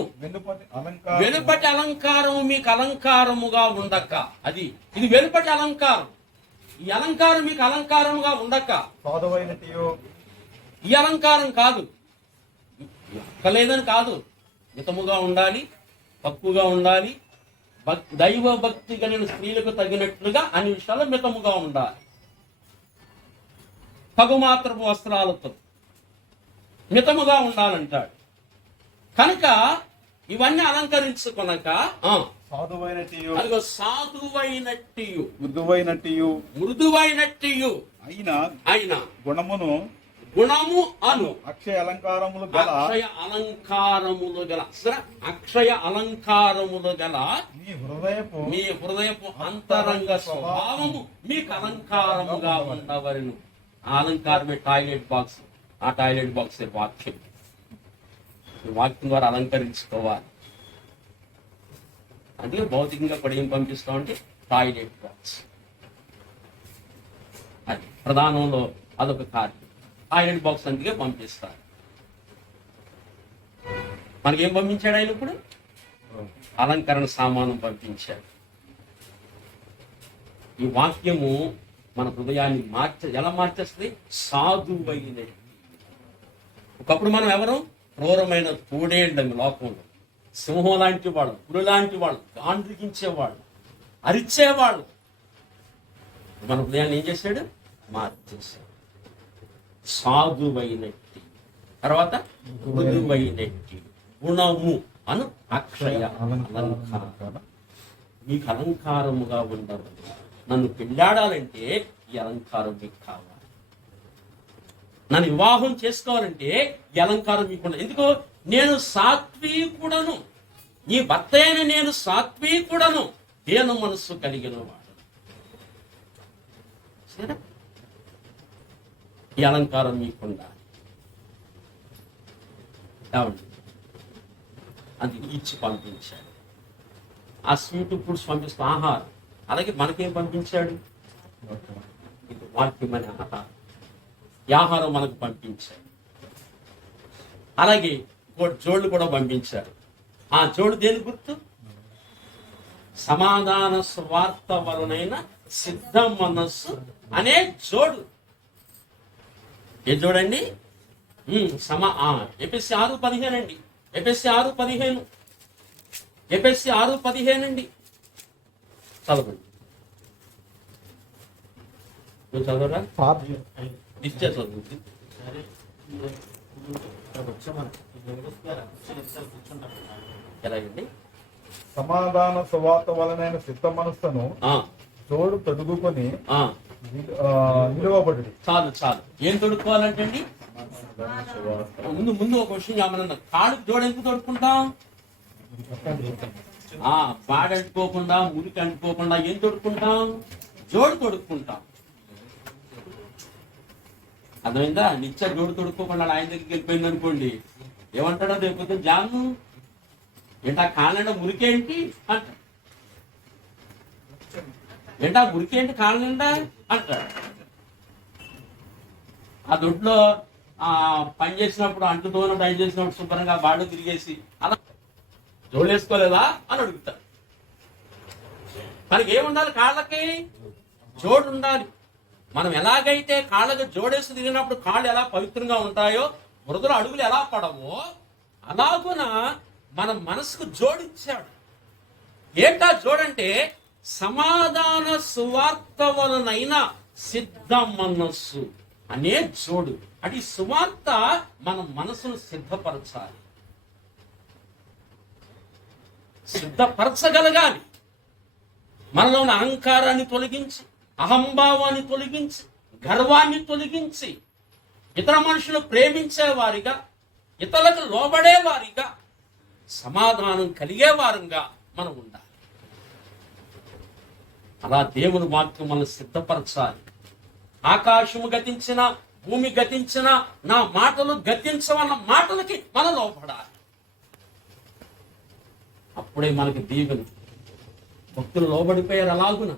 వెలుపటి అలంకారము మీకు అలంకారముగా ఉండక. ఇది వెలుపటి అలంకారం. ఈ అలంకారం మీకు అలంకారముగా ఉండక. ఈ అలంకారం కాదు, లేదని కాదు. మితముగా ఉండాలి, తక్కువగా ఉండాలి, దైవ భక్తి కలిగిన స్త్రీలకు తగినట్లుగా అన్ని విషయాల్లో మితముగా ఉండాలి. తగుమాత్రపు వస్త్రాలతో మితముగా ఉండాలంటాడు. కనుక ఇవన్నీ అలంకరించుకొనక అదిగో సాధువైనట్టు మృదువైనట్టు అయిన గుణము అను అక్షయ అలంకారములు గల మీ హృదయపు అంతరంగ స్వభావము మీకు అలంకారముగా ఉండవలను. ఆ అలంకారమే టాయిలెట్ బాక్స్. ఆ టాయిలెట్ బాక్స్ వాక్యం. వాక్యం ద్వారా అలంకరించుకోవాలి. అందుకే భౌతికంగా కూడా ఏం పంపిస్తామంటే టాయిలెట్ బాక్స్. అది ప్రధానంలో అదొక కార్యం. టాయిలెట్ బాక్స్ అందుకే పంపిస్తారు. మనకేం పంపించాడు ఆయన? ఇప్పుడు అలంకరణ సామానం పంపించాడు. ఈ వాక్యము మన హృదయాన్ని ఎలా మార్చేస్తుంది? సాధువైనది. ఒకప్పుడు మనం ఎవరు? క్రూరమైన తోడేండం లోకంలో. సింహం లాంటి వాళ్ళు, పులి లాంటి వాళ్ళు, గాండ్రికించేవాళ్ళు, అరిచేవాళ్ళు. మన హృదయాన్ని ఏం చేశాడు? మార్చేశాడు. సాధువైనట్టి, తర్వాత మృదువైనట్టి, గుణము అను అక్షయ అలంకారం మీకు అలంకారముగా ఉండదు. నన్ను పెళ్ళాడాలంటే ఈ అలంకారం మీకు కావాలి. నన్ను వివాహం చేసుకోవాలంటే ఈ అలంకారం మీకు ఉండదు. ఎందుకు? నేను సాత్వికుడను, నీ భర్త అయిన నేను సాత్వికుడను, దేని మనస్సు కలిగిన వాడు. సరే, ఈ అలంకారం మీకుండాలి. ఏమండి? అది ఇచ్చి పంపించాడు. ఆ స్వీట్ ఫుడ్స్ పంపిస్తూ ఆహారం. అలాగే మనకేం పంపించాడు? ఇది వాక్యమైన ఆహారం. ఈ ఆహారం మనకు పంపించాడు. అలాగే జోళ్ళు కూడా పంపించాడు. ఆ జోడు దేని గుర్తు? సమాధాన స్వార్థ వలనైన సిద్ధ మనస్సు అనే జోడు. ఏ చూడండి? ఎపిఎస్సి 6:15 అండి. ఎపిఎస్సి 6:15 అండి. చదవండి. నువ్వు చదవరా? ఇచ్చే చదువు. ఎలాగండి? సమాధాన సువార్త వలనైన సిద్ధ మనస్సును తోడు తొడుగుకొని నిలువబడి. చాలు. ఏం తొడుక్కోవాలంటే అండి? ముందు ఒక విషయం చెప్పమన్నా. కాళ్ళు జోడు ఎందుకు తొడుక్కుంటాం? పాడు అంటుకోకుండా, మురికి అంటుకోకుండా ఏం తొడుక్కుంటాం? జోడు తొడుక్కుంటాం. అర్థమైందా? నిత్య జోడు తొడుక్కోకుండా ఆయన దగ్గరికి వెళ్ళిపోయింది అనుకోండి, ఏమంటాడో లేకపోతే జాను ఏంటా కాళ్ళ మురికేంటి అంటాడు. ఏంటా మురికేంటి కాళ్ళ నిండా అంటాడు. ఆ దొడ్లో పని చేసినప్పుడు, అంటుతోనో పని చేసినప్పుడు శుభ్రంగా బాడీ తిరిగేసి అలా జోడు వేసుకోలేదా అని అడుగుతాడు. మనకి ఏముండాలి? కాళ్ళకి జోడు ఉండాలి. మనం ఎలాగైతే కాళ్ళకి జోడేసి తిరిగినప్పుడు కాళ్ళు ఎలా పవిత్రంగా ఉంటాయో, బురదలో అడుగులు ఎలా పడవో, అలాగున మన మనసుకు జోడిచ్చాడు. ఏంటా జోడంటే సమాధాన సువార్త వలనైన సిద్ధ మనస్సు అనే జోడు. అది సువార్త మన మనసును సిద్ధపరచాలి, సిద్ధపరచగలగాలి. మనలో ఉన్న అహంకారాన్ని తొలగించి, అహంభావాన్ని తొలగించి, గర్వాన్ని తొలగించి, ఇతర మనుషులు ప్రేమించేవారిగా, ఇతరులకు లోబడేవారిగా, సమాధానం కలిగేవారంగా మనం ఉండాలి. అలా దేవుని వాక్యం మనం సిద్ధపరచాలి. ఆకాశము గతించిన, భూమి గతించిన, నా మాటలు గతించవన్న మాటలకి మనం లోపడాలి. అప్పుడే మనకి దీవెన. భక్తులు లోబడిపోయారు అలాగున.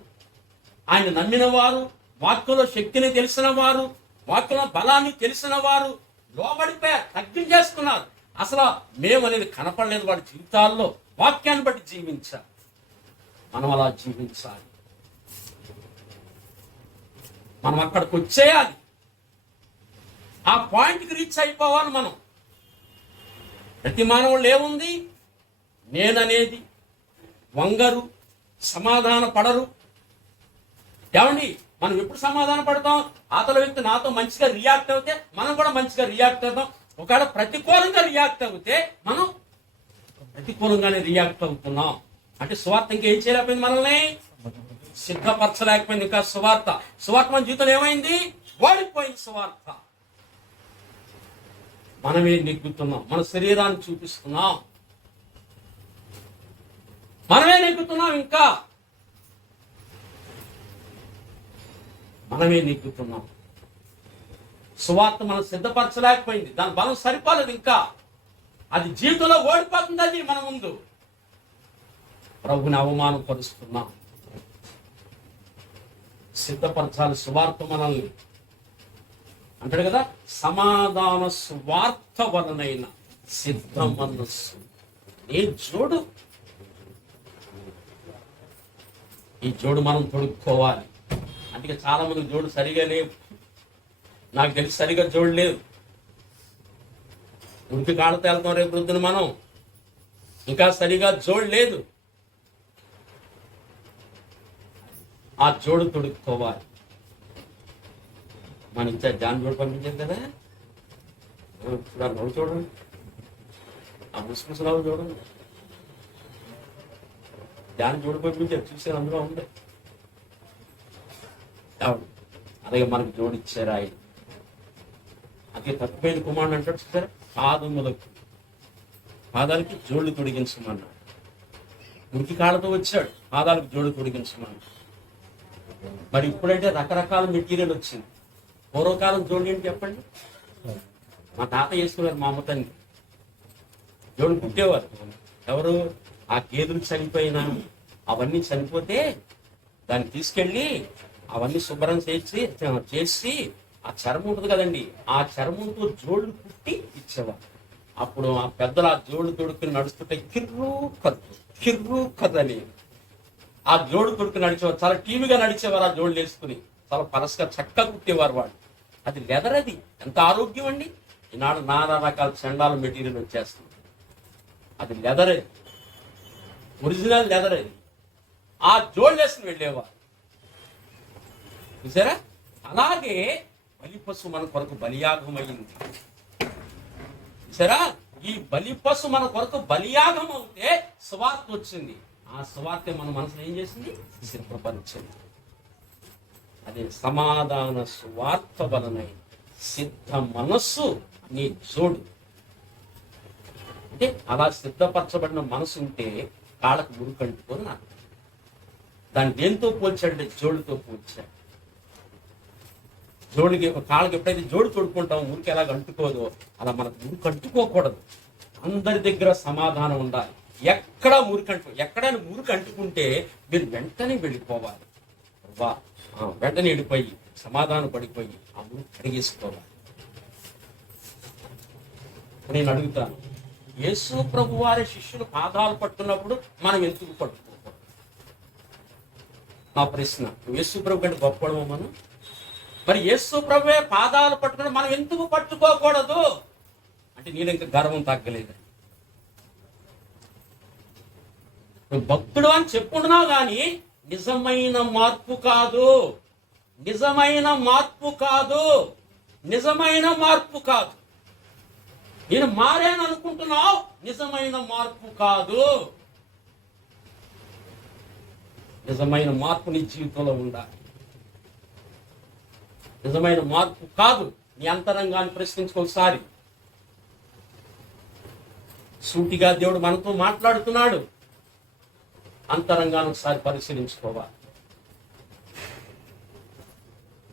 ఆయన నమ్మిన వారు, వాక్యంలో శక్తిని తెలిసిన వారు, వాక్యంలో బలాన్ని తెలిసిన వారు లోబడిపోయారు, తగ్గించేసుకున్నారు. అసలు మేమనేది కనపడలేదు వాడి జీవితాల్లో. వాక్యాన్ని బట్టి జీవించాలి. మనం అలా జీవించాలి. మనం అక్కడికి వచ్చేయాలి. ఆ పాయింట్కి రీచ్ అయిపోవాలి మనం. ప్రతి మానవుళ్ళు ఏముంది? నేననేది, వంగరు, సమాధాన పడరు. ఏమండి, మనం ఎప్పుడు సమాధాన పడతాం? అవతల వ్యక్తి నాతో మంచిగా రియాక్ట్ అవుతే మనం కూడా మంచిగా రియాక్ట్ అవుతాం. ఒకవేళ ప్రతికూలంగా రియాక్ట్ అవుతే మనం ప్రతికూలంగానే రియాక్ట్ అవుతున్నాం. అంటే సువార్త ఇంకేం చేయలేకపోయింది, మనల్ని సిద్ధపరచలేకపోయింది. ఇంకా సువార్త మన జీవితంలో ఏమైంది? ఓడిపోయింది సువార్త. మనమే నెగ్గుతున్నాం, మన శరీరాన్ని చూపిస్తున్నాం, మనమే నెగ్గుతున్నాం, ఇంకా మనమే నెగ్గుతున్నాం. సువార్త మనం సిద్ధపరచలేకపోయింది, దాని బలం సరిపోలేదు. ఇంకా అది జీవితంలో ఓడిపోతుంది. అది మన ముందు ప్రభుని అవమానపరుస్తున్నాం. సిద్ధపరచాలి సువార్త మనల్ని. అంటాడు కదా, సమాధాన సువార్త వలనైన సిద్ధ మనస్సు. ఈ జోడు మనం తొడుక్కోవాలి. అందుకే చాలా మంది జోడు సరిగా లేవు. నాకు తెలిసి సరిగా జోడు లేదు. ఉడికి కాళ్ళతో వెళ్తాం రేపు వృద్ధులు మనం. ఇంకా సరిగా జోడు లేదు. ఆ జోడు తొడుక్కోవాలి. మన ఇంత జాన్ జోడు పంపించారు కదా, చూడాలి. చూడండి, ఆ ముసుముసలావు చూడండి. జాన్ జోడు పంపించారు, చూసారు, అందులో ఉంది. అలాగే మనకు జోడిచ్చారు ఆయన. అదే తప్పిపోయిన కుమారుడు అంటాడు చూసారా, పాదాలకి జోళ్ళు తొడిగించమన్నాడు. ఉరికి కాళ్ళతో వచ్చాడు, పాదాలకు జోడు తొడిగించమన్నాడు. మరి ఇప్పుడంటే రకరకాల మెటీరియల్ వచ్చింది. పూర్వకాలం జోడు ఏంటి చెప్పండి? మా తాత వేసుకున్నారు, మా అమ్మతాన్ని జోడు కుట్టేవారు. ఎవరు? ఆ గేదెలు చనిపోయినా అవన్నీ చనిపోతే దాన్ని తీసుకెళ్ళి అవన్నీ శుభ్రం చేసి ఆ చర్మం ఉంటుంది కదండి, ఆ చర్మంతో జోళ్ళు కుట్టి ఇచ్చేవారు. అప్పుడు ఆ పెద్దలు ఆ జోళ్ళు తొడుక్కుని నడుస్తుంటే కిర్రు కదని ఆ జోడు తొడుక్కుని నడిచేవారు. చాలా టీవీగా నడిచేవారు. ఆ జోళ్ళు వేసుకుని చాలా పరస్గా చక్కగా కుట్టేవారు వాడు. అది లెదర్. అది ఎంత ఆరోగ్యం అండి. ఈనాడు నానా రకాల చండాల మెటీరియల్ వచ్చేస్తుంది. అది లెదర్, అది ఒరిజినల్ లెదర్. అది ఆ జోళ్ళు వేసుకుని వెళ్ళేవారు. చూసారా? అలాగే బలిపశు మన కొరకు బలియాగం అయింది. చూసారా? ఈ బలిపశు మన కొరకు బలియాగం అవుతే సువార్త వచ్చింది. ఆ సువార్త మన మనసులో ఏం చేసింది? సిద్ధపరిచింది. అదే సమాధాన సువార్త వలనై సిద్ధ మనస్సు నీ జోడు. అంటే అలా సిద్ధపరచబడిన మనసు ఉంటే కాళ్ళకు మురుకంటుకొని నాకు దాన్ని దేంతో పోల్చాడంటే జోడుతో పోల్చాడు. జోడికి కాళ్ళకి ఎప్పుడైతే జోడు తోడుకుంటామో ఊరికి ఎలాగ అంటుకోదో అలా మనకు మురికి అంటుకోకూడదు. అందరి దగ్గర సమాధానం ఉండాలి. ఎక్కడా ఎక్కడైనా మురికి అంటుకుంటే మీరు వెంటనే వెళ్ళిపోవాలి. వెంటనే వెళ్ళిపోయి సమాధానం పడిపోయి ఆ మురికి కడిగేసుకోవాలి. నేను అడుగుతాను, యేసు ప్రభు వారి శిష్యులు పాదాలు పట్టుకున్నప్పుడు మనం ఎందుకు పట్టుకోకూడదు? నా ప్రశ్న. యేసు ప్రభు కంటే గొప్పడమో మనం? మరి యేసు ప్రభువే పాదాలు పట్టుకుని మనం ఎందుకు పట్టుకోకూడదు అంటే నేను ఇంకా గర్వం తగ్గలేదు. నువ్వు భక్తుడు అని చెప్పుకుంటున్నావు కానీ నిజమైన మార్పు కాదు. నిజమైన మార్పు కాదు. నిజమైన మార్పు కాదు. నేను మారాను అనుకుంటున్నావు, నిజమైన మార్పు కాదు. నిజమైన మార్పు నీ జీవితంలో ఉండాలి. నిజమైన మార్పు కాదు, నీ అంతరంగాన్ని ప్రశ్నించుకోసారి. సూటిగా దేవుడు మనతో మాట్లాడుతున్నాడు, అంతరంగాన్ని ఒకసారి పరిశీలించుకోవాలి.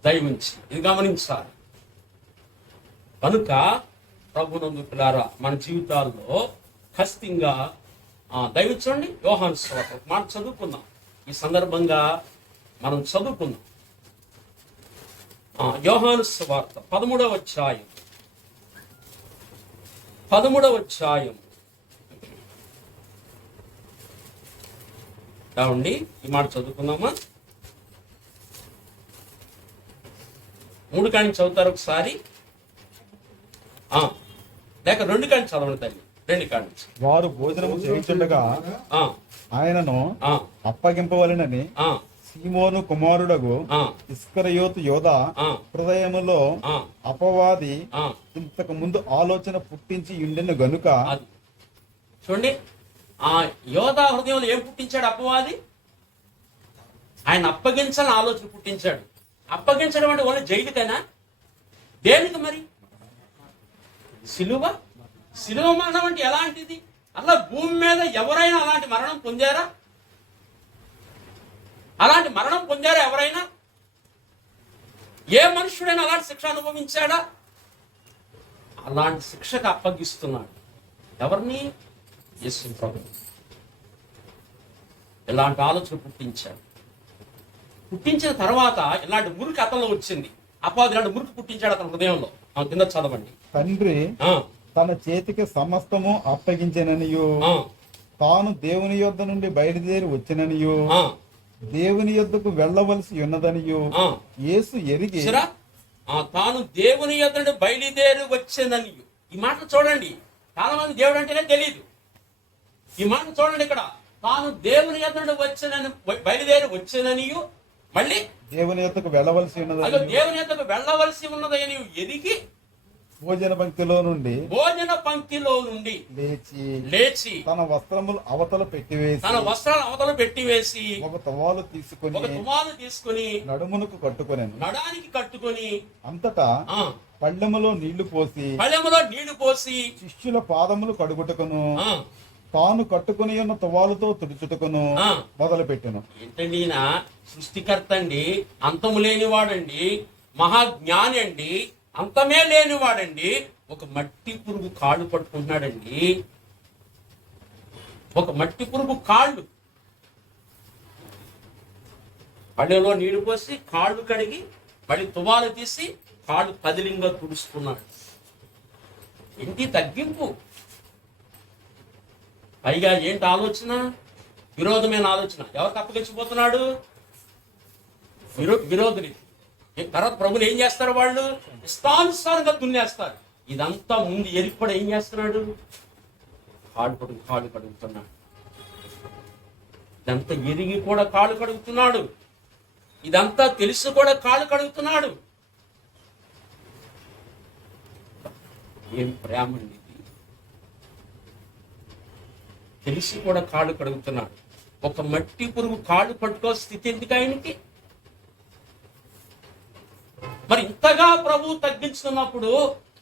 దయవుంచి ఇది గమనించాలి. కనుక ప్రభునందు పిల్లారా, మన జీవితాల్లో ఖచ్చితంగా దయవుంచండి. యోహాను సువార్త ఒక మాట చదువుకుందాం. ఈ సందర్భంగా మనం చదువుకుందాం. యోహాను సువార్త 13వ అధ్యాయం ఏమండి, ఈ మాట చదువుకుందామా? 3 కాడి చదువుతారు ఒకసారి, లేక 2 కాడి చదవండి తల్లి. 2 కాడి నుంచి. వారు భోజనము చేయుచుండగా ఆయనను అప్పగింపవలెనని సీమోను కుమారుడగు ఇస్కరియోతు యోధ హృదయములో అపవాది ఇంతకు ముందు ఆలోచన పుట్టించి ఉండిన గనుక. చూడండి, ఆ యోధా హృదయంలో ఏం పుట్టించాడు అపవాది? ఆయన అప్పగించాలని ఆలోచన పుట్టించాడు. అప్పగించడం అంటే ఓన్లీ జైలుకైనా? దేనికి మరి? సిలువ మరణం అంటే ఎలాంటిది? అలా భూమి మీద ఎవరైనా అలాంటి మరణం పొందారా? అలాంటి మరణం పొందారా ఎవరైనా? ఏ మనుష్యుడైనా అలాంటి శిక్ష అనుభవించాడా? అలాంటి శిక్షకు అప్పగిస్తున్నాడు ఎవరిని? యేసు ప్రభువు. ఇలాంటి ఆలోచన పుట్టించాడు. పుట్టించిన తర్వాత ఇలాంటి మురికి అతనిలో వచ్చింది. అపవాది ఇలాంటి మురికి పుట్టించాడు అతని హృదయంలో. కింద చదవండి. తండ్రి తన చేతికి సమస్తము అప్పగించననియు, తాను దేవుని యొద్ద నుండి బయలుదేరి వచ్చిననియు, దేవుని యొద్దకు వెళ్ళవలసి ఉన్నదనియు యేసు ఎరిగి. తాను దేవుని యొద్ద నుండి బయలుదేరి వచ్చేననియు. ఈ మాట చూడండి, చాలా మంది దేవుడు అంటేనే తెలియదు. ఈ మాట చూడండి, ఇక్కడ తాను దేవుని యొద్ద నుండి బయలుదేరి వచ్చేననియు, మళ్ళీ దేవుని యొద్దకు వెళ్ళవలసి ఉన్నదని, దేవుని యొద్దకు వెళ్ళవలసి ఉన్నదని ఎరిగి భోజన పంక్తిలో నుండి లేచి తన వస్త్రములు అవతల పెట్టివేసి ఒక తువాలు తీసుకుని నడుమునకు నడానికి కట్టుకొని అంతటా పళ్ళెములో నీళ్లు పోసి శిష్యుల పాదములు కడుగుటకును తాను కట్టుకుని ఉన్న తువాలుతో తుడుచుటకును మొదలు పెట్టాను. ఏంటండి, ఈయన సృష్టికర్త అండి, అంతము లేనివాడండి, మహాజ్ఞాని అండి, అంతమే లేనివాడండి. ఒక మట్టి పురుగు కాళ్ళు పట్టుకుంటున్నాడండి. ఒక మట్టి పురుగు కాళ్ళు పళ్ళెలో నీళ్లు పోసి కాళ్ళు కడిగి మళ్ళీ తువాలు తీసి కాళ్ళు పదిలింగా తుడుస్తున్నాడు. ఇంటి తగ్గింపు. పైగా ఏంటి ఆలోచన? విరోధమైన ఆలోచన. ఎవరికి అప్పగించిపోతున్నాడు? విరోధుని. తర్వాత ప్రభుని ఏం చేస్తారు? వాళ్ళు ఇష్టానుసారంగా దున్నేస్తారు. ఇదంతా ముందు ఎరిపడి ఏం చేస్తున్నాడు? కాళ్ళు కడుగుతున్నాడు. ఇదంతా ఎరిగి కూడా కాళ్ళు కడుగుతున్నాడు. ఇదంతా తెలిసి కూడా కాళ్ళు కడుగుతున్నాడు. ఏం ప్రేమ అండి! తెలిసి కూడా కాళ్ళు కడుగుతున్నాడు. ఒక మట్టి పురుగు కాళ్ళు పట్టుకో స్థితి ఎందుకు ఆయనకి? మరి ఇంతగా ప్రభు తగ్గించుకున్నప్పుడు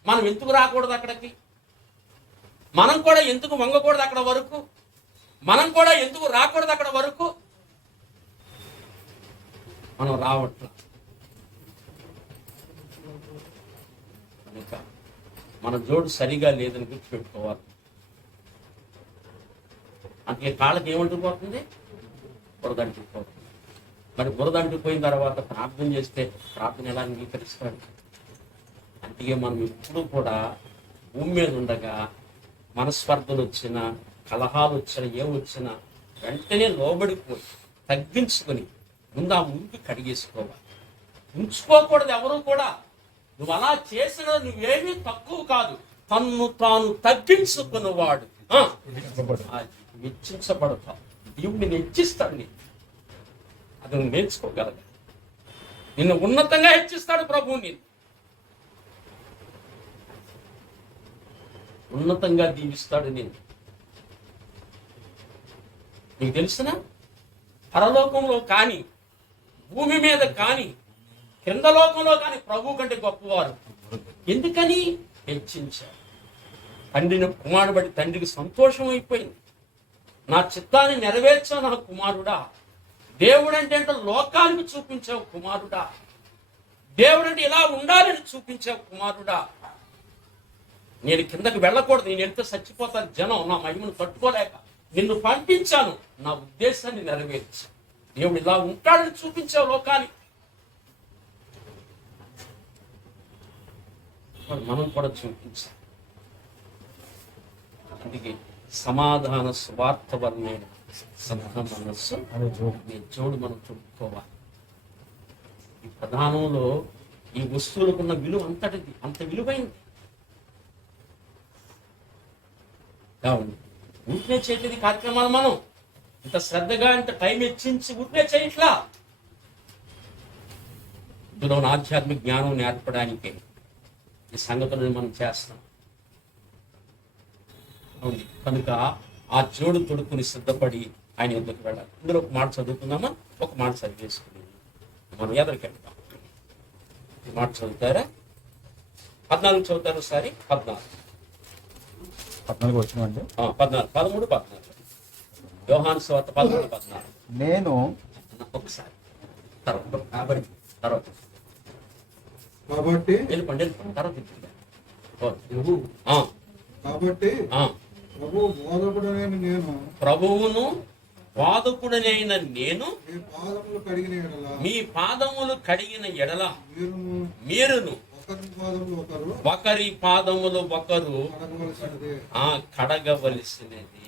మనం ఎందుకు రాకూడదు అక్కడికి? మనం కూడా ఎందుకు వంగకూడదు అక్కడ వరకు? మనం కూడా ఎందుకు రాకూడదు అక్కడ వరకు? మనం రావట్ల. కనుక మన జోడు సరిగా లేదని గుర్తుపెట్టుకోవాలి. అందుకే కాళ్ళకి ఏమంటుకుపోతుంది? బురదంటుకుపోతుంది. మరి బురదంటుకుపోయిన తర్వాత ప్రార్థన చేస్తే ప్రార్థన ఎలా అంగీకరిస్తాడు? అందుకే మనం ఎప్పుడు కూడా భూమి మీద ఉండగా మనస్పర్ధలు వచ్చినా, కలహాలు వచ్చినా, ఏమొచ్చినా వెంటనే లోబడిపోయి తగ్గించుకొని ముందు ఆ ముందు కడిగేసుకోవాలి. ఉంచుకోకూడదు ఎవరు కూడా. నువ్వు అలా చేసిన నువ్వేమీ తక్కువ కాదు. తన్ను తాను తగ్గించుకున్నవాడు మెచ్చించబడతావు. దేవుడు నిన్ను హెచ్చిస్తాడు. అది నువ్వు నేర్చుకోగలగా. నిన్ను ఉన్నతంగా హెచ్చిస్తాడు ప్రభువు. నేను ఉన్నతంగా దీవిస్తాడు. నేను నీకు తెలుసునా? పరలోకంలో కానీ, భూమి మీద కానీ, కింద లోకంలో కానీ ప్రభు కంటే గొప్పవారు. ఎందుకని హెచ్చించారు. తండ్రిని కుమారుడు బట్టి తండ్రికి సంతోషం అయిపోయింది. నా చిత్తాన్ని నెరవేర్చావు నా కుమారుడా. దేవుడు అంటే లోకానికి చూపించావు కుమారుడా. దేవుడు అంటే ఇలా ఉండాలని చూపించావు కుమారుడా. నేను కిందకి వెళ్ళకూడదు, నేను ఎంత చచ్చిపోతాను జనం నా మహిమను తట్టుకోలేక నిన్ను పంపించాను, నా ఉద్దేశాన్ని నెరవేర్చు. దేవుడు ఇలా ఉంటాడని చూపించావు లోకానికి. మనం కూడా చూపించాం. అందుకే సమాధాన స్వార్థవర్ణమైన సభ మనస్సు జోడు మనం చూపుకోవాలి. ఈ ప్రధానంలో ఈ వస్తువులకున్న విలువ అంతటిది, అంత విలువైంది. ఊరినే చేయట్లేదు ఈ కార్యక్రమాలు. మనం ఇంత శ్రద్ధగా ఇంత టైం హెచ్చించి ఊరినే చేయట్లా. ఇందులో ఆధ్యాత్మిక జ్ఞానం నేర్పడానికే ఈ సంగతులను మనం చేస్తాం. అవును, కనుక ఆ జోడు తొడుక్కుని సిద్ధపడి ఆయన ఎందుకు వెళ్ళాలి. ఇందులో ఒక మాట చదువుకుందామా? ఒక మాట చదివేసుకుని మనం ఎదరికెళ్తాం. ఈ మాట చదువుతారా? 14 చదువుతారు ఒకసారి. 14 వచ్చిన అండి. 14, 13, 14. యోహాను సువార్త 13, 14. నేను ఒకసారి తర్వాత కాబట్టి వెళ్ళిపోండి తర్వాత కాబట్టి ప్రభువును వాదకుడనైన నేను మీ పాదములు కడిగిన ఎడల మీరును ఒకరి పాదములు ఒకరు కడగవలసినది.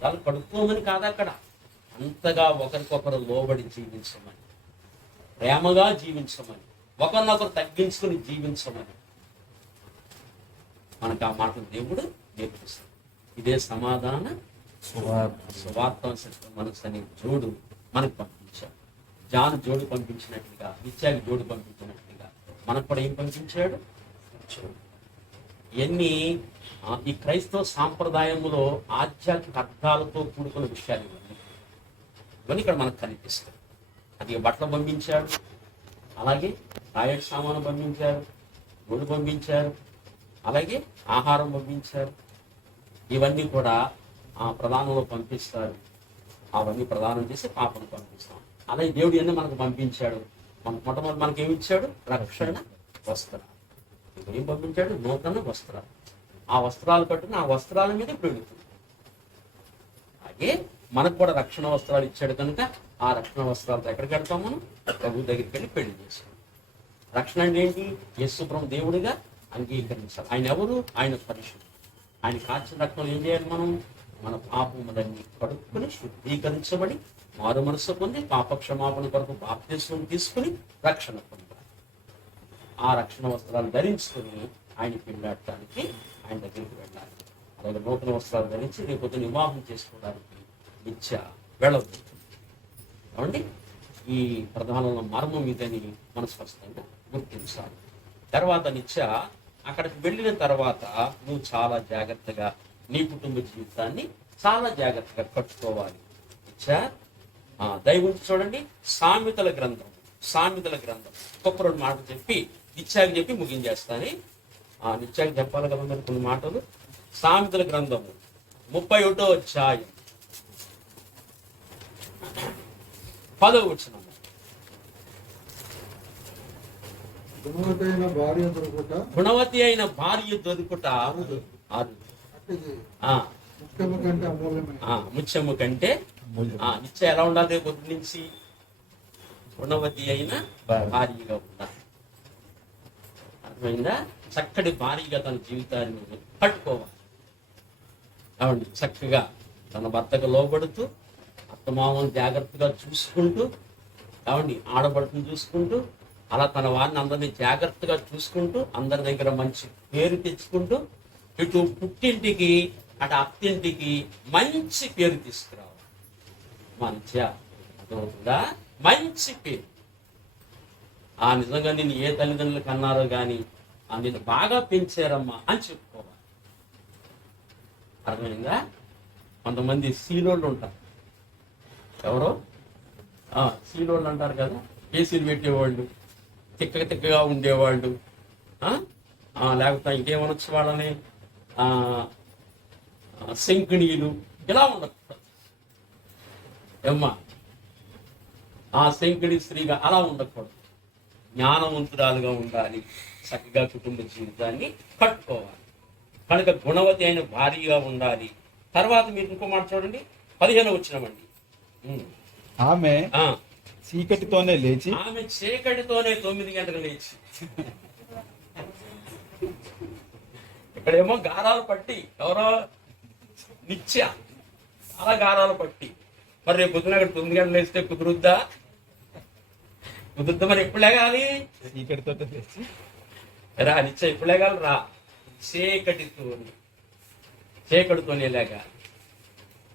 వాళ్ళు కడుక్కోమని కాదు అక్కడ, అంతగా ఒకరికొకరు లోబడి జీవించమని, ప్రేమగా జీవించమని, ఒకరినొకరు తగ్గించుకుని జీవించమని మనకు ఆ మాటలు దేవుడు నేర్పిస్తాడు. ఇదే సమాధాన సువార్త మనసు అనే జోడు మనకు పంపించాడు. జాను జోడు పంపించినట్లుగా, నిత్యాకి జోడు పంపించినట్లుగా మనకు కూడా ఏం పంపించాడు? ఇవన్నీ ఈ క్రైస్తవ సాంప్రదాయములో ఆధ్యాత్మిక అర్థాలతో కూడుకున్న విషయాలు ఇవన్నీ ఇక్కడ మనకు కనిపిస్తాయి. అది బట్టలు పంపించాడు, అలాగే టాయిలెట్ సామాను పంపించారు, జోడు పంపించారు, అలాగే ఆహారం పంపించారు. ఇవన్నీ కూడా ప్రధానంలో పంపిస్తారు. అవన్నీ ప్రదానం చేసి పాపను పంపిస్తాం. అలాగే దేవుడు అన్నీ మనకు పంపించాడు. మొట్టమొదటి మనకి ఏమి ఇచ్చాడు? రక్షణ వస్త్రాలు. ఏం పంపించాడు? నూతన వస్త్రాలు. ఆ వస్త్రాలు కట్టుకుని ఆ వస్త్రాల మీద పెడుతుంది. అలాగే మనకు కూడా రక్షణ వస్త్రాలు ఇచ్చాడు కనుక ఆ రక్షణ వస్త్రాలతో ఎక్కడికి వెళ్తాం? మనం ప్రభు దగ్గరికి వెళ్ళి పెళ్లి చేసుకోం. రక్షణ అంటే ఏంటి? యేసు ప్రభు దేవుడిగా అంగీకరించాలి. ఆయన ఎవరు? ఆయన పరిశుద్ధుడు. ఆయన కాచిన రక్తం ఏం చేయాలి? మనం మన పాపములన్నీ కడుక్కుని శుద్ధీకరించబడి మారు మనసు పొంది పాప క్షమాపణ కొరకు బాప్తిస్మం తీసుకుని రక్షణ పొందాలి. ఆ రక్షణ వస్త్రాలు ధరించుకుని ఆయన పెళ్ళాడటానికి ఆయన దగ్గరికి వెళ్ళాలి. అలాగే నూతన వస్త్రాలు ధరించి రేపు వివాహం చేసుకోవడానికి నిత్య వెళ్ళవచ్చు. కాబట్టి ఈ ప్రధానంలో మర్మం ఇదని మనం స్పష్టంగా గుర్తించాలి. తర్వాత నిత్య అక్కడికి వెళ్ళిన తర్వాత నువ్వు చాలా జాగ్రత్తగా నీ కుటుంబ జీవితాన్ని చాలా జాగ్రత్తగా కట్టుకోవాలి. నిత్య దైవం చూడండి, సామెతల గ్రంథం ఒక్కొక్క 2 మాటలు చెప్పి నిత్యాకి చెప్పి ముగించేస్తాను. నిత్యాకి చెప్పాలి కదా మరి కొన్ని మాటలు. సామెతల గ్రంథము 31వ అధ్యాయం 10వ వచనం. గుణవతి అయిన భార్య దొరుకుట ముత్యము కంటే నిత్య ఎలా ఉండాలి? రేపు పొద్దు నుంచి గుణవతి అయిన భార్యగా ఉండాలి. అర్థమైందా? చక్కటి భార్యగా తన జీవితాన్ని కట్టుకోవాలి. కాబట్టి చక్కగా తన భర్తకు లోబడుతూ అత్తమామను జాగ్రత్తగా చూసుకుంటూ, కాబట్టి ఆడబడుతుని చూసుకుంటూ, అలా తన వారిని అందరినీ జాగ్రత్తగా చూసుకుంటూ, అందరి దగ్గర మంచి పేరు తెచ్చుకుంటూ, ఇటు పుట్టింటికి అటు అత్తింటికి మంచి పేరు తీసుకురావాలి. మంచిగా అర్థమవుతుందా? మంచి పేరు. నిజంగా నిన్ను ఏ తల్లిదండ్రులకు అన్నారో కానీ నిన్ను బాగా పెంచారమ్మా అని చెప్పుకోవాలి. అర్థమైందా? కొంతమంది సీలోళ్ళు ఉంటారు. ఎవరో సీలోళ్ళు అంటారు కదా, ఏసీలు పెట్టేవాళ్ళు, తిక్కగా ఉండేవాళ్ళు, లేకపోతే ఇంకేమనొచ్చు వాళ్ళని, శంకిణీలు, ఇలా ఉండకూడదు. ఏమ్మా, ఆ శంకిణి స్త్రీగా అలా ఉండకూడదు. జ్ఞానవంతురాలుగా ఉండాలి, చక్కగా కుటుంబ జీవితాన్ని కట్టుకోవాలి. కనుక గుణవతి అయిన భార్యగా ఉండాలి. తర్వాత మీరు ఇంకో మాట చూడండి, 15 వచ్చినామండి. ఆమె చీకటితోనే లేచి, ఆమె చీకటితోనే 9 గంటలు లేచి, ఇక్కడేమో గారాలు పట్టి, ఎవరో నిత్య చాలా గారాలు పట్టి, మరి రేపు పొద్దున అక్కడ 9 గంటలు వేస్తే కుదురుద్దా? మరి ఎప్పుడు లేగాలి? చీకటితో లేచి రా నిత్య ఎప్పుడు లేగాలి? రా చీకటితోనే లేగాలి.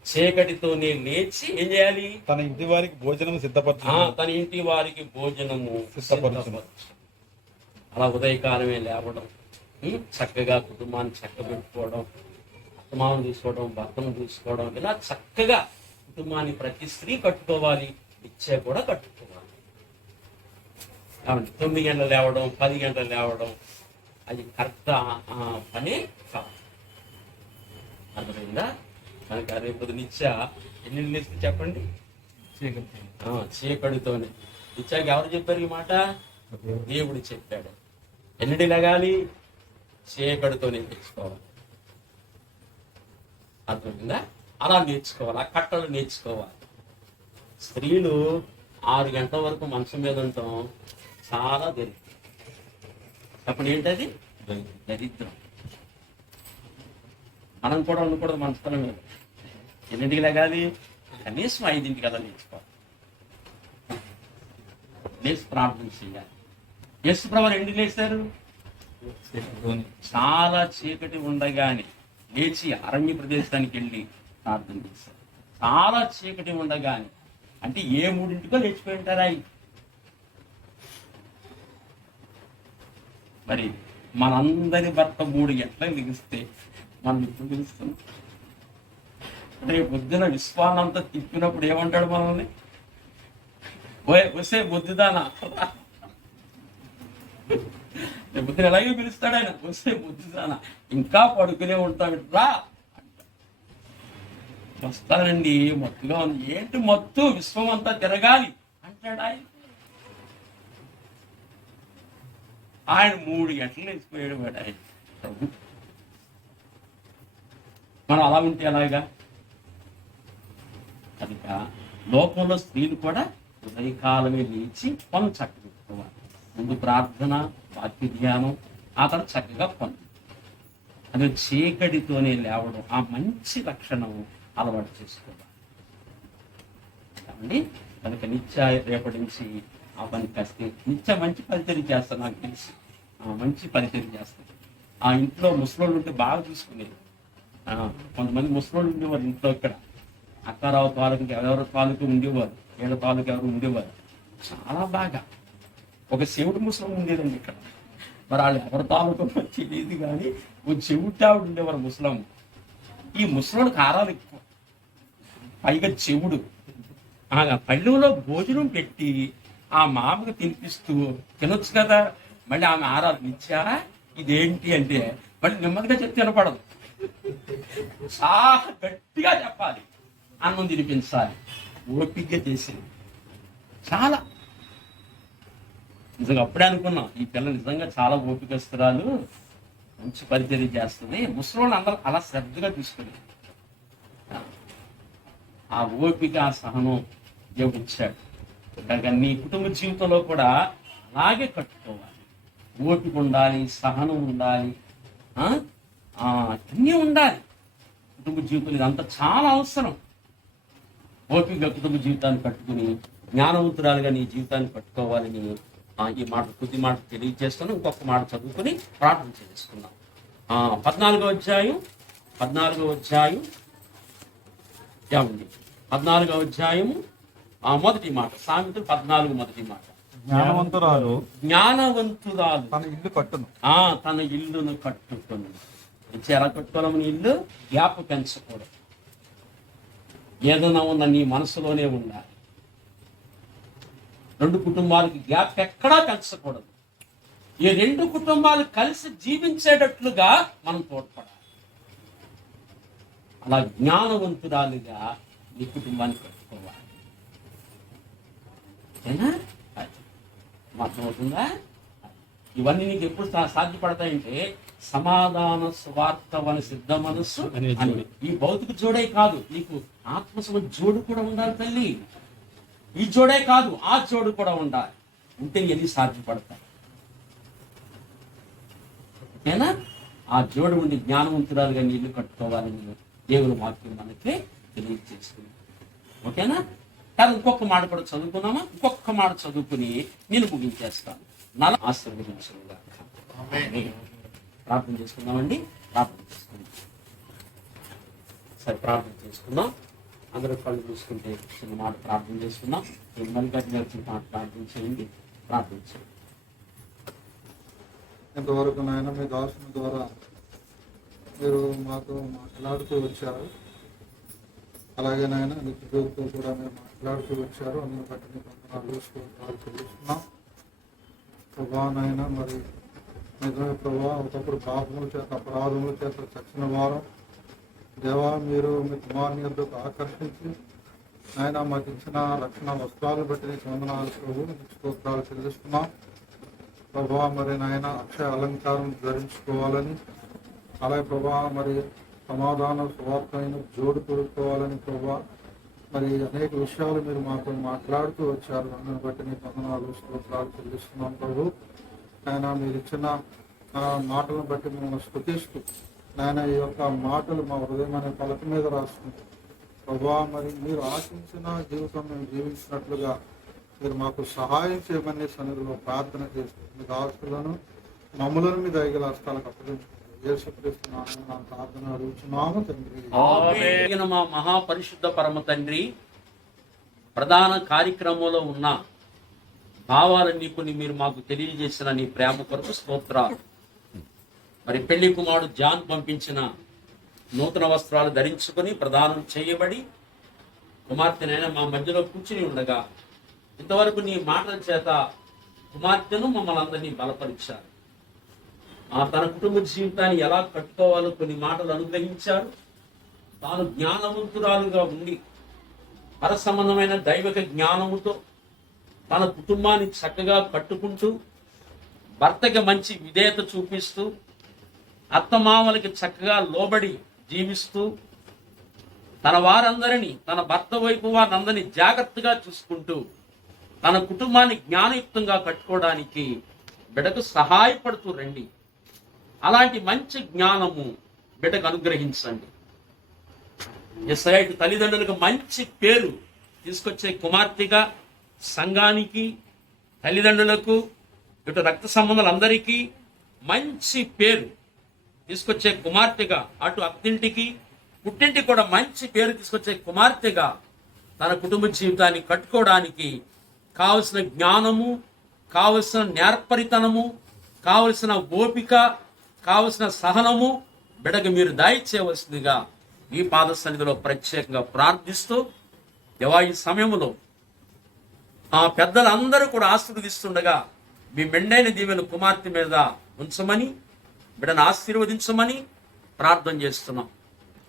చీకటితోనే లేచి ఏం చేయాలి? తన ఇంటి వారికి భోజనం సిద్ధపరచు. తన ఇంటి వారికి భోజనము సిద్ధపరచు. అలా ఉదయకాలమే లేవడం, చక్కగా కుటుంబాన్ని చక్కబెట్టుకోవడం, అత్తమామను చూసుకోవడం, భర్తను చూసుకోవడం, ఇలా చక్కగా కుటుంబాన్ని ప్రతి స్త్రీ కట్టుకోవాలి, ఇచ్చే కూడా కట్టుకోవాలి. 9 గంటలు లేవడం, 10 గంటలు లేవడం అది కరెక్ట్ పని కాదు. అర్థమైందా? కనుక రేపు నిత్య ఎన్ని లేస్తే చెప్పండి? చీకటితోనే. నిత్యాకి ఎవరు చెప్పారు ఈ మాట? దేవుడు చెప్పాడు. ఎన్నిటి లగాలి? చీకటితోనే నేర్చుకోవాలి. అర్థమైందా? అలా నేర్చుకోవాలి, ఆ కట్టలు నేర్చుకోవాలి. స్త్రీలు 6 గంటల వరకు మంచం మీద ఉండటం చాలా దరిద్రం. అప్పుడు ఏంటది? దరిద్రం. మనం కూడా ఉండకూడదు మంచం మీద. ఎన్నింటికి లగాలి? కనీసం 5ంటికి కదా నేర్చుకోవాలి. లేచి ప్రార్థన చేయాలి. యేసు ప్రభువు ఎన్ని లేచారు? చాలా చీకటి ఉండగానే లేచి అరణ్య ప్రదేశానికి వెళ్ళి ప్రార్థన చేశారు. చాలా చీకటి ఉండగానే, అంటే ఏ 3ంటికో లేచిపోయి ఉంటారా? మరి మనందరి భర్త 3 గంటలకు లిగిస్తే మనం ఇప్పుడు పిలుస్తున్నాం. రేపు పొద్దున విశ్వాన్నంతా తిప్పినప్పుడు ఏమంటాడు మనల్ని? వస్తే బుద్ధిదానా. రేపు పొద్దున ఎలాగే పిలుస్తాడు ఆయన, వస్తే బుద్ధిదానా, ఇంకా పడుకునే ఉంటాడు రా. వస్తానండి, మత్తుగా ఉంది. ఏంటి మత్తు? విశ్వం అంతా తిరగాలి అంటాడు ఆయన. ఆయన 3 గంటలు వేసిపోయాడు వాడు ఆయన ప్రభు. మనం అలా ఉంటే ఎలాగా? కనుక లోకంలో స్త్రీలు కూడా ఉదయకాలమే లేచి పనులు చక్కబెట్టుకోవాలి. ముందు ప్రార్థన, వాక్య ధ్యానం, ఆ తర్వాత చక్కగా పనులు. అది చీకటితోనే లేవడం, ఆ మంచి లక్షణం అలవాటు చేసుకోవాలి. కాబట్టి కనుక నిత్య రేపటి నుంచి ఆ పని కాస్తే నిత్య మంచి పరిచర్య చేస్తాను. నాకు తెలిసి మంచి పరిచర్య చేస్తాను. ఆ ఇంట్లో ముసలోళ్ళు ఉంటే బాగా చూసుకునేది. కొంతమంది ముసలోళ్ళు ఉండేవారు ఇంట్లో. ఇక్కడ అక్కారావు తాలూకు ఎవరెవరి తాలూకు ఉండేవారు, ఏళ్ళ తాలూకు ఎవరు ఉండేవారు. చాలా బాగా ఒక చెవుడు ముసలం ఉండేదండి ఇక్కడ. మరి వాళ్ళు ఎవరి తాలూకు తెలియదు కానీ ఓ చెవుడు ఆవిడ ఉండేవారు ముసలం. ఈ ముసలోళ్ళకి ఆరాలు ఎక్కువ, పైగా చెవుడు. పళ్ళులో భోజనం పెట్టి ఆ మామకు తినిపిస్తూ తినొచ్చు కదా. మళ్ళీ ఆమె ఆరాలు నిత్యా ఇదేంటి అంటే మళ్ళీ నెమ్మదిగా చెప్తే వినపడదు, చాలా గట్టిగా చెప్పాలి, అన్నం తినిపించాలి, ఓపికగా చేసింది. చాలా నిజంగా అప్పుడే అనుకున్నాం, ఈ పిల్ల నిజంగా చాలా ఓపికస్తురాలు, మంచి పరిచర్య చేస్తుంది. ముసలోళ్ళు అందరూ అలా శ్రద్ధగా తీసుకుని ఆ ఓపిక, ఆ సహనం దేవుడు ఇచ్చాడు. కనుక నీ కుటుంబ జీవితంలో కూడా అలాగే కట్టుకోవాలి. ఓపిక ఉండాలి, సహనం ఉండాలి, అన్నీ ఉండాలి కుటుంబ జీవితం. ఇదంతా చాలా అవసరం. ఓపికగా కుటుంబ జీవితాన్ని కట్టుకుని జ్ఞానవంతురాలుగా నీ జీవితాన్ని కట్టుకోవాలని ఈ మాట, కొద్ది మాట తెలియజేస్తున్నాం. ఇంకొక మాట చదువుకుని ప్రార్థన చేసుకున్నాం. 14వ అధ్యాయం 14వ అధ్యాయము మొదటి మాట, సామెతలు 14 మొదటి మాట. జ్ఞానవంతురాలు తన ఇల్లు కట్టును. తన ఇల్లును కట్టుకుని. ఎలా కట్టుకోవాలని? ఇల్లు గ్యాప్ పెంచకూడదు. ఏదైనా ఉన్న నీ మనసులోనే ఉండాలి. రెండు కుటుంబాలకి గ్యాప్ ఎక్కడా పెంచకూడదు. ఈ రెండు కుటుంబాలు కలిసి జీవించేటట్లుగా మనం తోడ్పడాలి. అలా జ్ఞానవంతురాలుగా నీ కుటుంబాన్ని కట్టుకోవాలి. ఓకేనా? అర్థమవుతుందా? ఇవన్నీ నీకు ఎప్పుడు సాధ్యపడతాయంటే సమాధాన స్వార్థవన సిద్ధ మనస్సు అని. ఈ భౌతిక జోడే కాదు, నీకు ఆత్మసమ జోడు కూడా ఉండాలి తల్లి. ఈ జోడే కాదు, ఆ జోడు కూడా ఉండాలి. ఉంటే ఎన్ని సాధ్యపడతాయి. ఓకేనా? ఆ జోడు ఉండి జ్ఞానవంతురాలుగా నీళ్లు కట్టుకోవాలని దేవుని వాక్యం మనకి తెలియజేస్తుంది. ఓకేనా? కానీ ఇంకొక మాట కూడా చదువుకున్నామా? ఇంకొక మాట చదువుకుని నేను ముగించేస్తాను. నల ఆశీర్వదించుగా ప్రార్థన చేసుకుందామండి. ప్రార్థన చేసుకుందాం. సరే, ప్రార్థన చేసుకుందాం. అందరూ కళ్ళు చూసుకుంటే చిన్న మాట ప్రార్థన చేసుకుందాం. మల్లికార్జున గారి మాట ప్రార్థన చేయండి. ప్రార్థన చేయండి. ఇంతవరకు నాయన మీ దాసుని ద్వారా మీరు మాతో మాట్లాడుతూ వచ్చారు. అలాగే నాయన నిత్యతో కూడా మీరు మాట్లాడుతూ వచ్చారు. అందుని బట్టి మీ వందనాలు స్తోత్రాలు చెల్లిస్తున్నాం. ప్రభా నాయన, మరి నిజమే ప్రభా, ఒకప్పుడు పాపముల చేత అపరాధముల చేత చచ్చిన వారం దేవా, మీరు మీ కుమారుని యొద్దకు ఆకర్షించి నాయన మాకు ఇచ్చిన రక్షణ వస్త్రాలు బట్టి నీకు వందనాలు ప్రభు, నీకు స్తోత్రాలు చెల్లిస్తున్నాం. ప్రభా మరి నాయన అక్షయ అలంకారం ధరించుకోవాలని, అలాగే ప్రభా మరి సమాధాన స్వార్థమైన జోడు తొడుక్కోవాలని ప్రభా మరి అనేక విషయాలు మీరు మాతో మాట్లాడుతూ వచ్చారు. అందుని బట్టి నీకు వందనాలు స్తోత్రాలు చెల్లిస్తున్నాం ప్రభు. ఆయన మీరు ఇచ్చిన మాటలను బట్టి మిమ్మల్ని స్తుతిస్తూ నాయన ఈ యొక్క మాటలు మా హృదయం అనే పలక మీద రాస్తుంది ప్రభా. మరి మీరు ఆశించిన జీవితం మేము జీవించినట్లుగా మీరు మాకు సహాయం చేయమని సన్నిధిలో ప్రార్థన చేస్తూ మీ దాసులను మమ్మలను మీ దయగల హస్తాలకు అప్పగించుకుంటారు. యేసుక్రీస్తు నామమున నా ప్రార్థన అడుగుచున్నాము తండ్రి. ఆమేన్. మా మహాపరిశుద్ధ పరమ తండ్రి, ప్రధాన కార్యక్రమంలో ఉన్న భావాలన్నీ కొన్ని మీరు మాకు తెలియజేసిన నీ ప్రేమ కొరకు స్తోత్రాలు. మరి పెళ్లి కుమారుడు జాన్ పంపించిన నూతన వస్త్రాలు ధరించుకొని ప్రదానం చేయబడి కుమార్తెనైనా మా మధ్యలో కూర్చుని ఉండగా ఇంతవరకు నీ మాటల చేత కుమార్తెను మమ్మల్ని అందరినీ బలపరిచారు. తన కుటుంబ జీవితాన్ని ఎలా కట్టుకోవాలో కొన్ని మాటలు అనుగ్రహించారు. తాను జ్ఞానవంతురాలుగా ఉండి పర సంబంధమైన దైవిక జ్ఞానముతో తన కుటుంబాన్ని చక్కగా కట్టుకుంటూ భర్తకి మంచి విధేయత చూపిస్తూ అత్తమామలకి చక్కగా లోబడి జీవిస్తూ తన వారందరినీ తన భర్త వైపు వారందరినీ జాగ్రత్తగా చూసుకుంటూ తన కుటుంబాన్ని జ్ఞానయుక్తంగా కట్టుకోవడానికి బిడ్డకు సహాయపడుతూ రండి. అలాంటి మంచి జ్ఞానము బిడ్డకు అనుగ్రహించండి. ఇటు తల్లిదండ్రులకు మంచి పేరు తీసుకొచ్చే కుమార్తెగా సంఘానికి, తల్లిదండ్రులకు, ఇటు రక్త సంబంధాలందరికీ మంచి పేరు తీసుకొచ్చే కుమార్తెగా, అటు అత్తింటికి పుట్టింటికి కూడా మంచి పేరు తీసుకొచ్చే కుమార్తెగా తన కుటుంబ జీవితాన్ని కట్టుకోవడానికి కావలసిన జ్ఞానము, కావలసిన నేర్పరితనము, కావలసిన ఓపిక, కావలసిన సహనము బిడగ మీరు దయచేయవలసిందిగా ఈ పాద సన్నిధిలో ప్రత్యేకంగా ప్రార్థిస్తూ దేవా, ఈ సమయంలో ఆ పెద్దలందరూ కూడా ఆశీర్వదిస్తుండగా మీ మెండైన దీవెన కుమార్తె మీద ఉంచమని, బిడ్డను ఆశీర్వదించమని ప్రార్థన చేస్తున్నాం.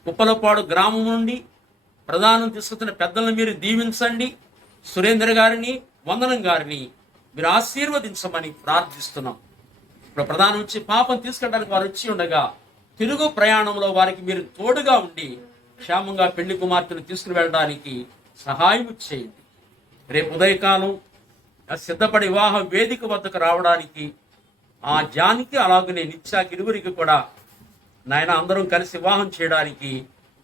కుప్పలపాడు గ్రామం నుండి ప్రధానం తీసుకొచ్చిన పెద్దలను మీరు దీవించండి. సురేంద్ర గారిని, వందనం గారిని మీరు ఆశీర్వదించమని ప్రార్థిస్తున్నాం. ఇప్పుడు ప్రధానం నుంచి పాపం తీసుకెళ్ళడానికి వారు వచ్చి ఉండగా తిరుగు ప్రయాణంలో వారికి మీరు తోడుగా ఉండి క్షేమంగా పెళ్లి కుమార్తెను తీసుకుని వెళ్ళడానికి సహాయం చేయండి. రేపు ఉదయకాలం సిద్ధపడి వివాహ వేదిక వద్దకు రావడానికి ఆ జానికి అలాగనే నిత్యాకి ఇరువురికి కూడా నాయన అందరం కలిసి వివాహం చేయడానికి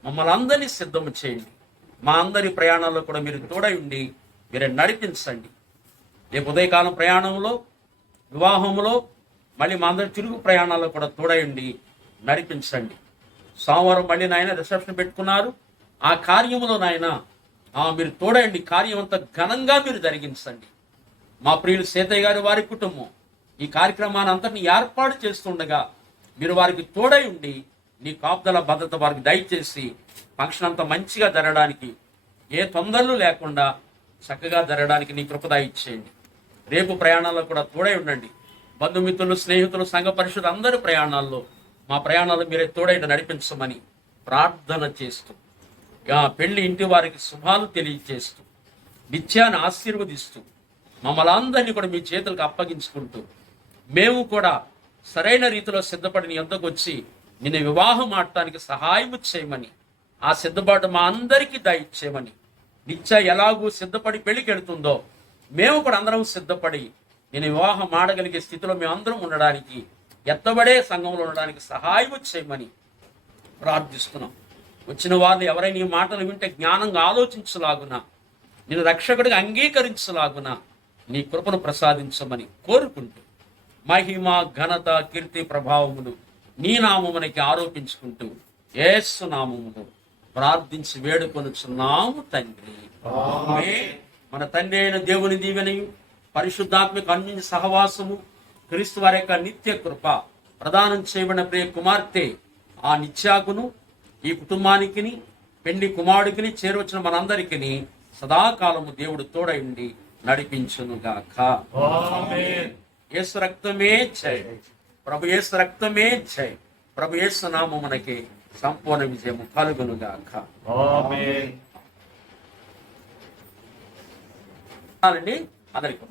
మమ్మల్ని అందరినీ సిద్ధం చేయండి. మా అందరి ప్రయాణాల్లో కూడా మీరు తోడై ఉండి మీరే నడిపించండి. రేపు ఉదయకాలం ప్రయాణంలో, వివాహంలో, మళ్ళీ మా అందరి తిరుగు ప్రయాణాల్లో కూడా తోడై ఉండి నడిపించండి. సోమవారం మళ్ళీ నాయన రిసెప్షన్ పెట్టుకున్నారు. ఆ కార్యంలో నాయన మీరు తోడండి. కార్యం అంతా ఘనంగా మీరు జరిగించండి. మా ప్రియులు సీతయ్య గారి వారి కుటుంబం ఈ కార్యక్రమాన్ని అంతటిని ఏర్పాటు చేస్తుండగా మీరు వారికి తోడై ఉండి నీ కాపుదల భద్రత వారికి దయచేసి ఫంక్షన్ అంతా మంచిగా జరగడానికి ఏ తొందరలు లేకుండా చక్కగా జరగడానికి నీ కృప దయచేయండి. రేపు ప్రయాణాల్లో కూడా తోడై ఉండండి. బంధుమిత్రులు, స్నేహితులు, సంఘ పరిషత్ అందరి ప్రయాణాల్లో మా ప్రయాణాలు మీరే తోడై నడిపించమని ప్రార్థన చేస్తూ, పెళ్లి ఇంటి వారికి శుభాలు తెలియజేస్తూ, నిత్యాన్ని ఆశీర్వదిస్తూ, మమ్మల్ని అందరినీ కూడా మీ చేతులకు అప్పగించుకుంటూ, మేము కూడా సరైన రీతిలో సిద్ధపడి నీ యొద్దకు వచ్చి నిన్ను వివాహం ఆడటానికి సహాయం చేయమని, ఆ సిద్ధపాటు మా అందరికీ దయచేయమని, నిత్య ఎలాగూ సిద్ధపడి పెళ్లికి వెళుతుందో మేము కూడా అందరం సిద్ధపడి నేను వివాహం ఆడగలిగే స్థితిలో మేము అందరం ఉండడానికి, ఎత్తబడే సంఘంలో ఉండడానికి సహాయం చేయమని ప్రార్థిస్తున్నాం. వచ్చిన వాళ్ళు ఎవరైనా ఈ మాటలు వింటే జ్ఞానంగా ఆలోచించలాగున, నేను రక్షకుడిగా అంగీకరించలాగున నీ కృపను ప్రసాదించమని కోరుకుంటూ, మహిమ, ఘనత, కీర్తి, ప్రభావములు నీ నామమునకి ఆరోపించుకుంటూ యేసు నామములో ప్రార్థించి వేడుకొనుచున్నాము తండ్రి. ఆమేన్. మన తండ్రి అయిన దేవుని దీవెనయు, పరిశుద్ధాత్మక అన్యోన్య సహవాసము, క్రీస్తు వారి యొక్క నిత్య కృప, ప్రదానం చేయబడిన ప్రియ కుమార్తె ఆ నిత్యాకును ఈ కుటుంబానికి, పెండి కుమారుడికి చేరవచ్చిన మనందరికీ సదాకాలము దేవుడు తోడై ఉండి నడిపించునుగాక. ఆమేన్. యేసు రక్తమే జై, ప్రభు యేసు రక్తమే జై, ప్రభు యేసు నామమునకి సంపూర్ణ విజయము కలుగునుగాక. ఆమేన్. అందరికీ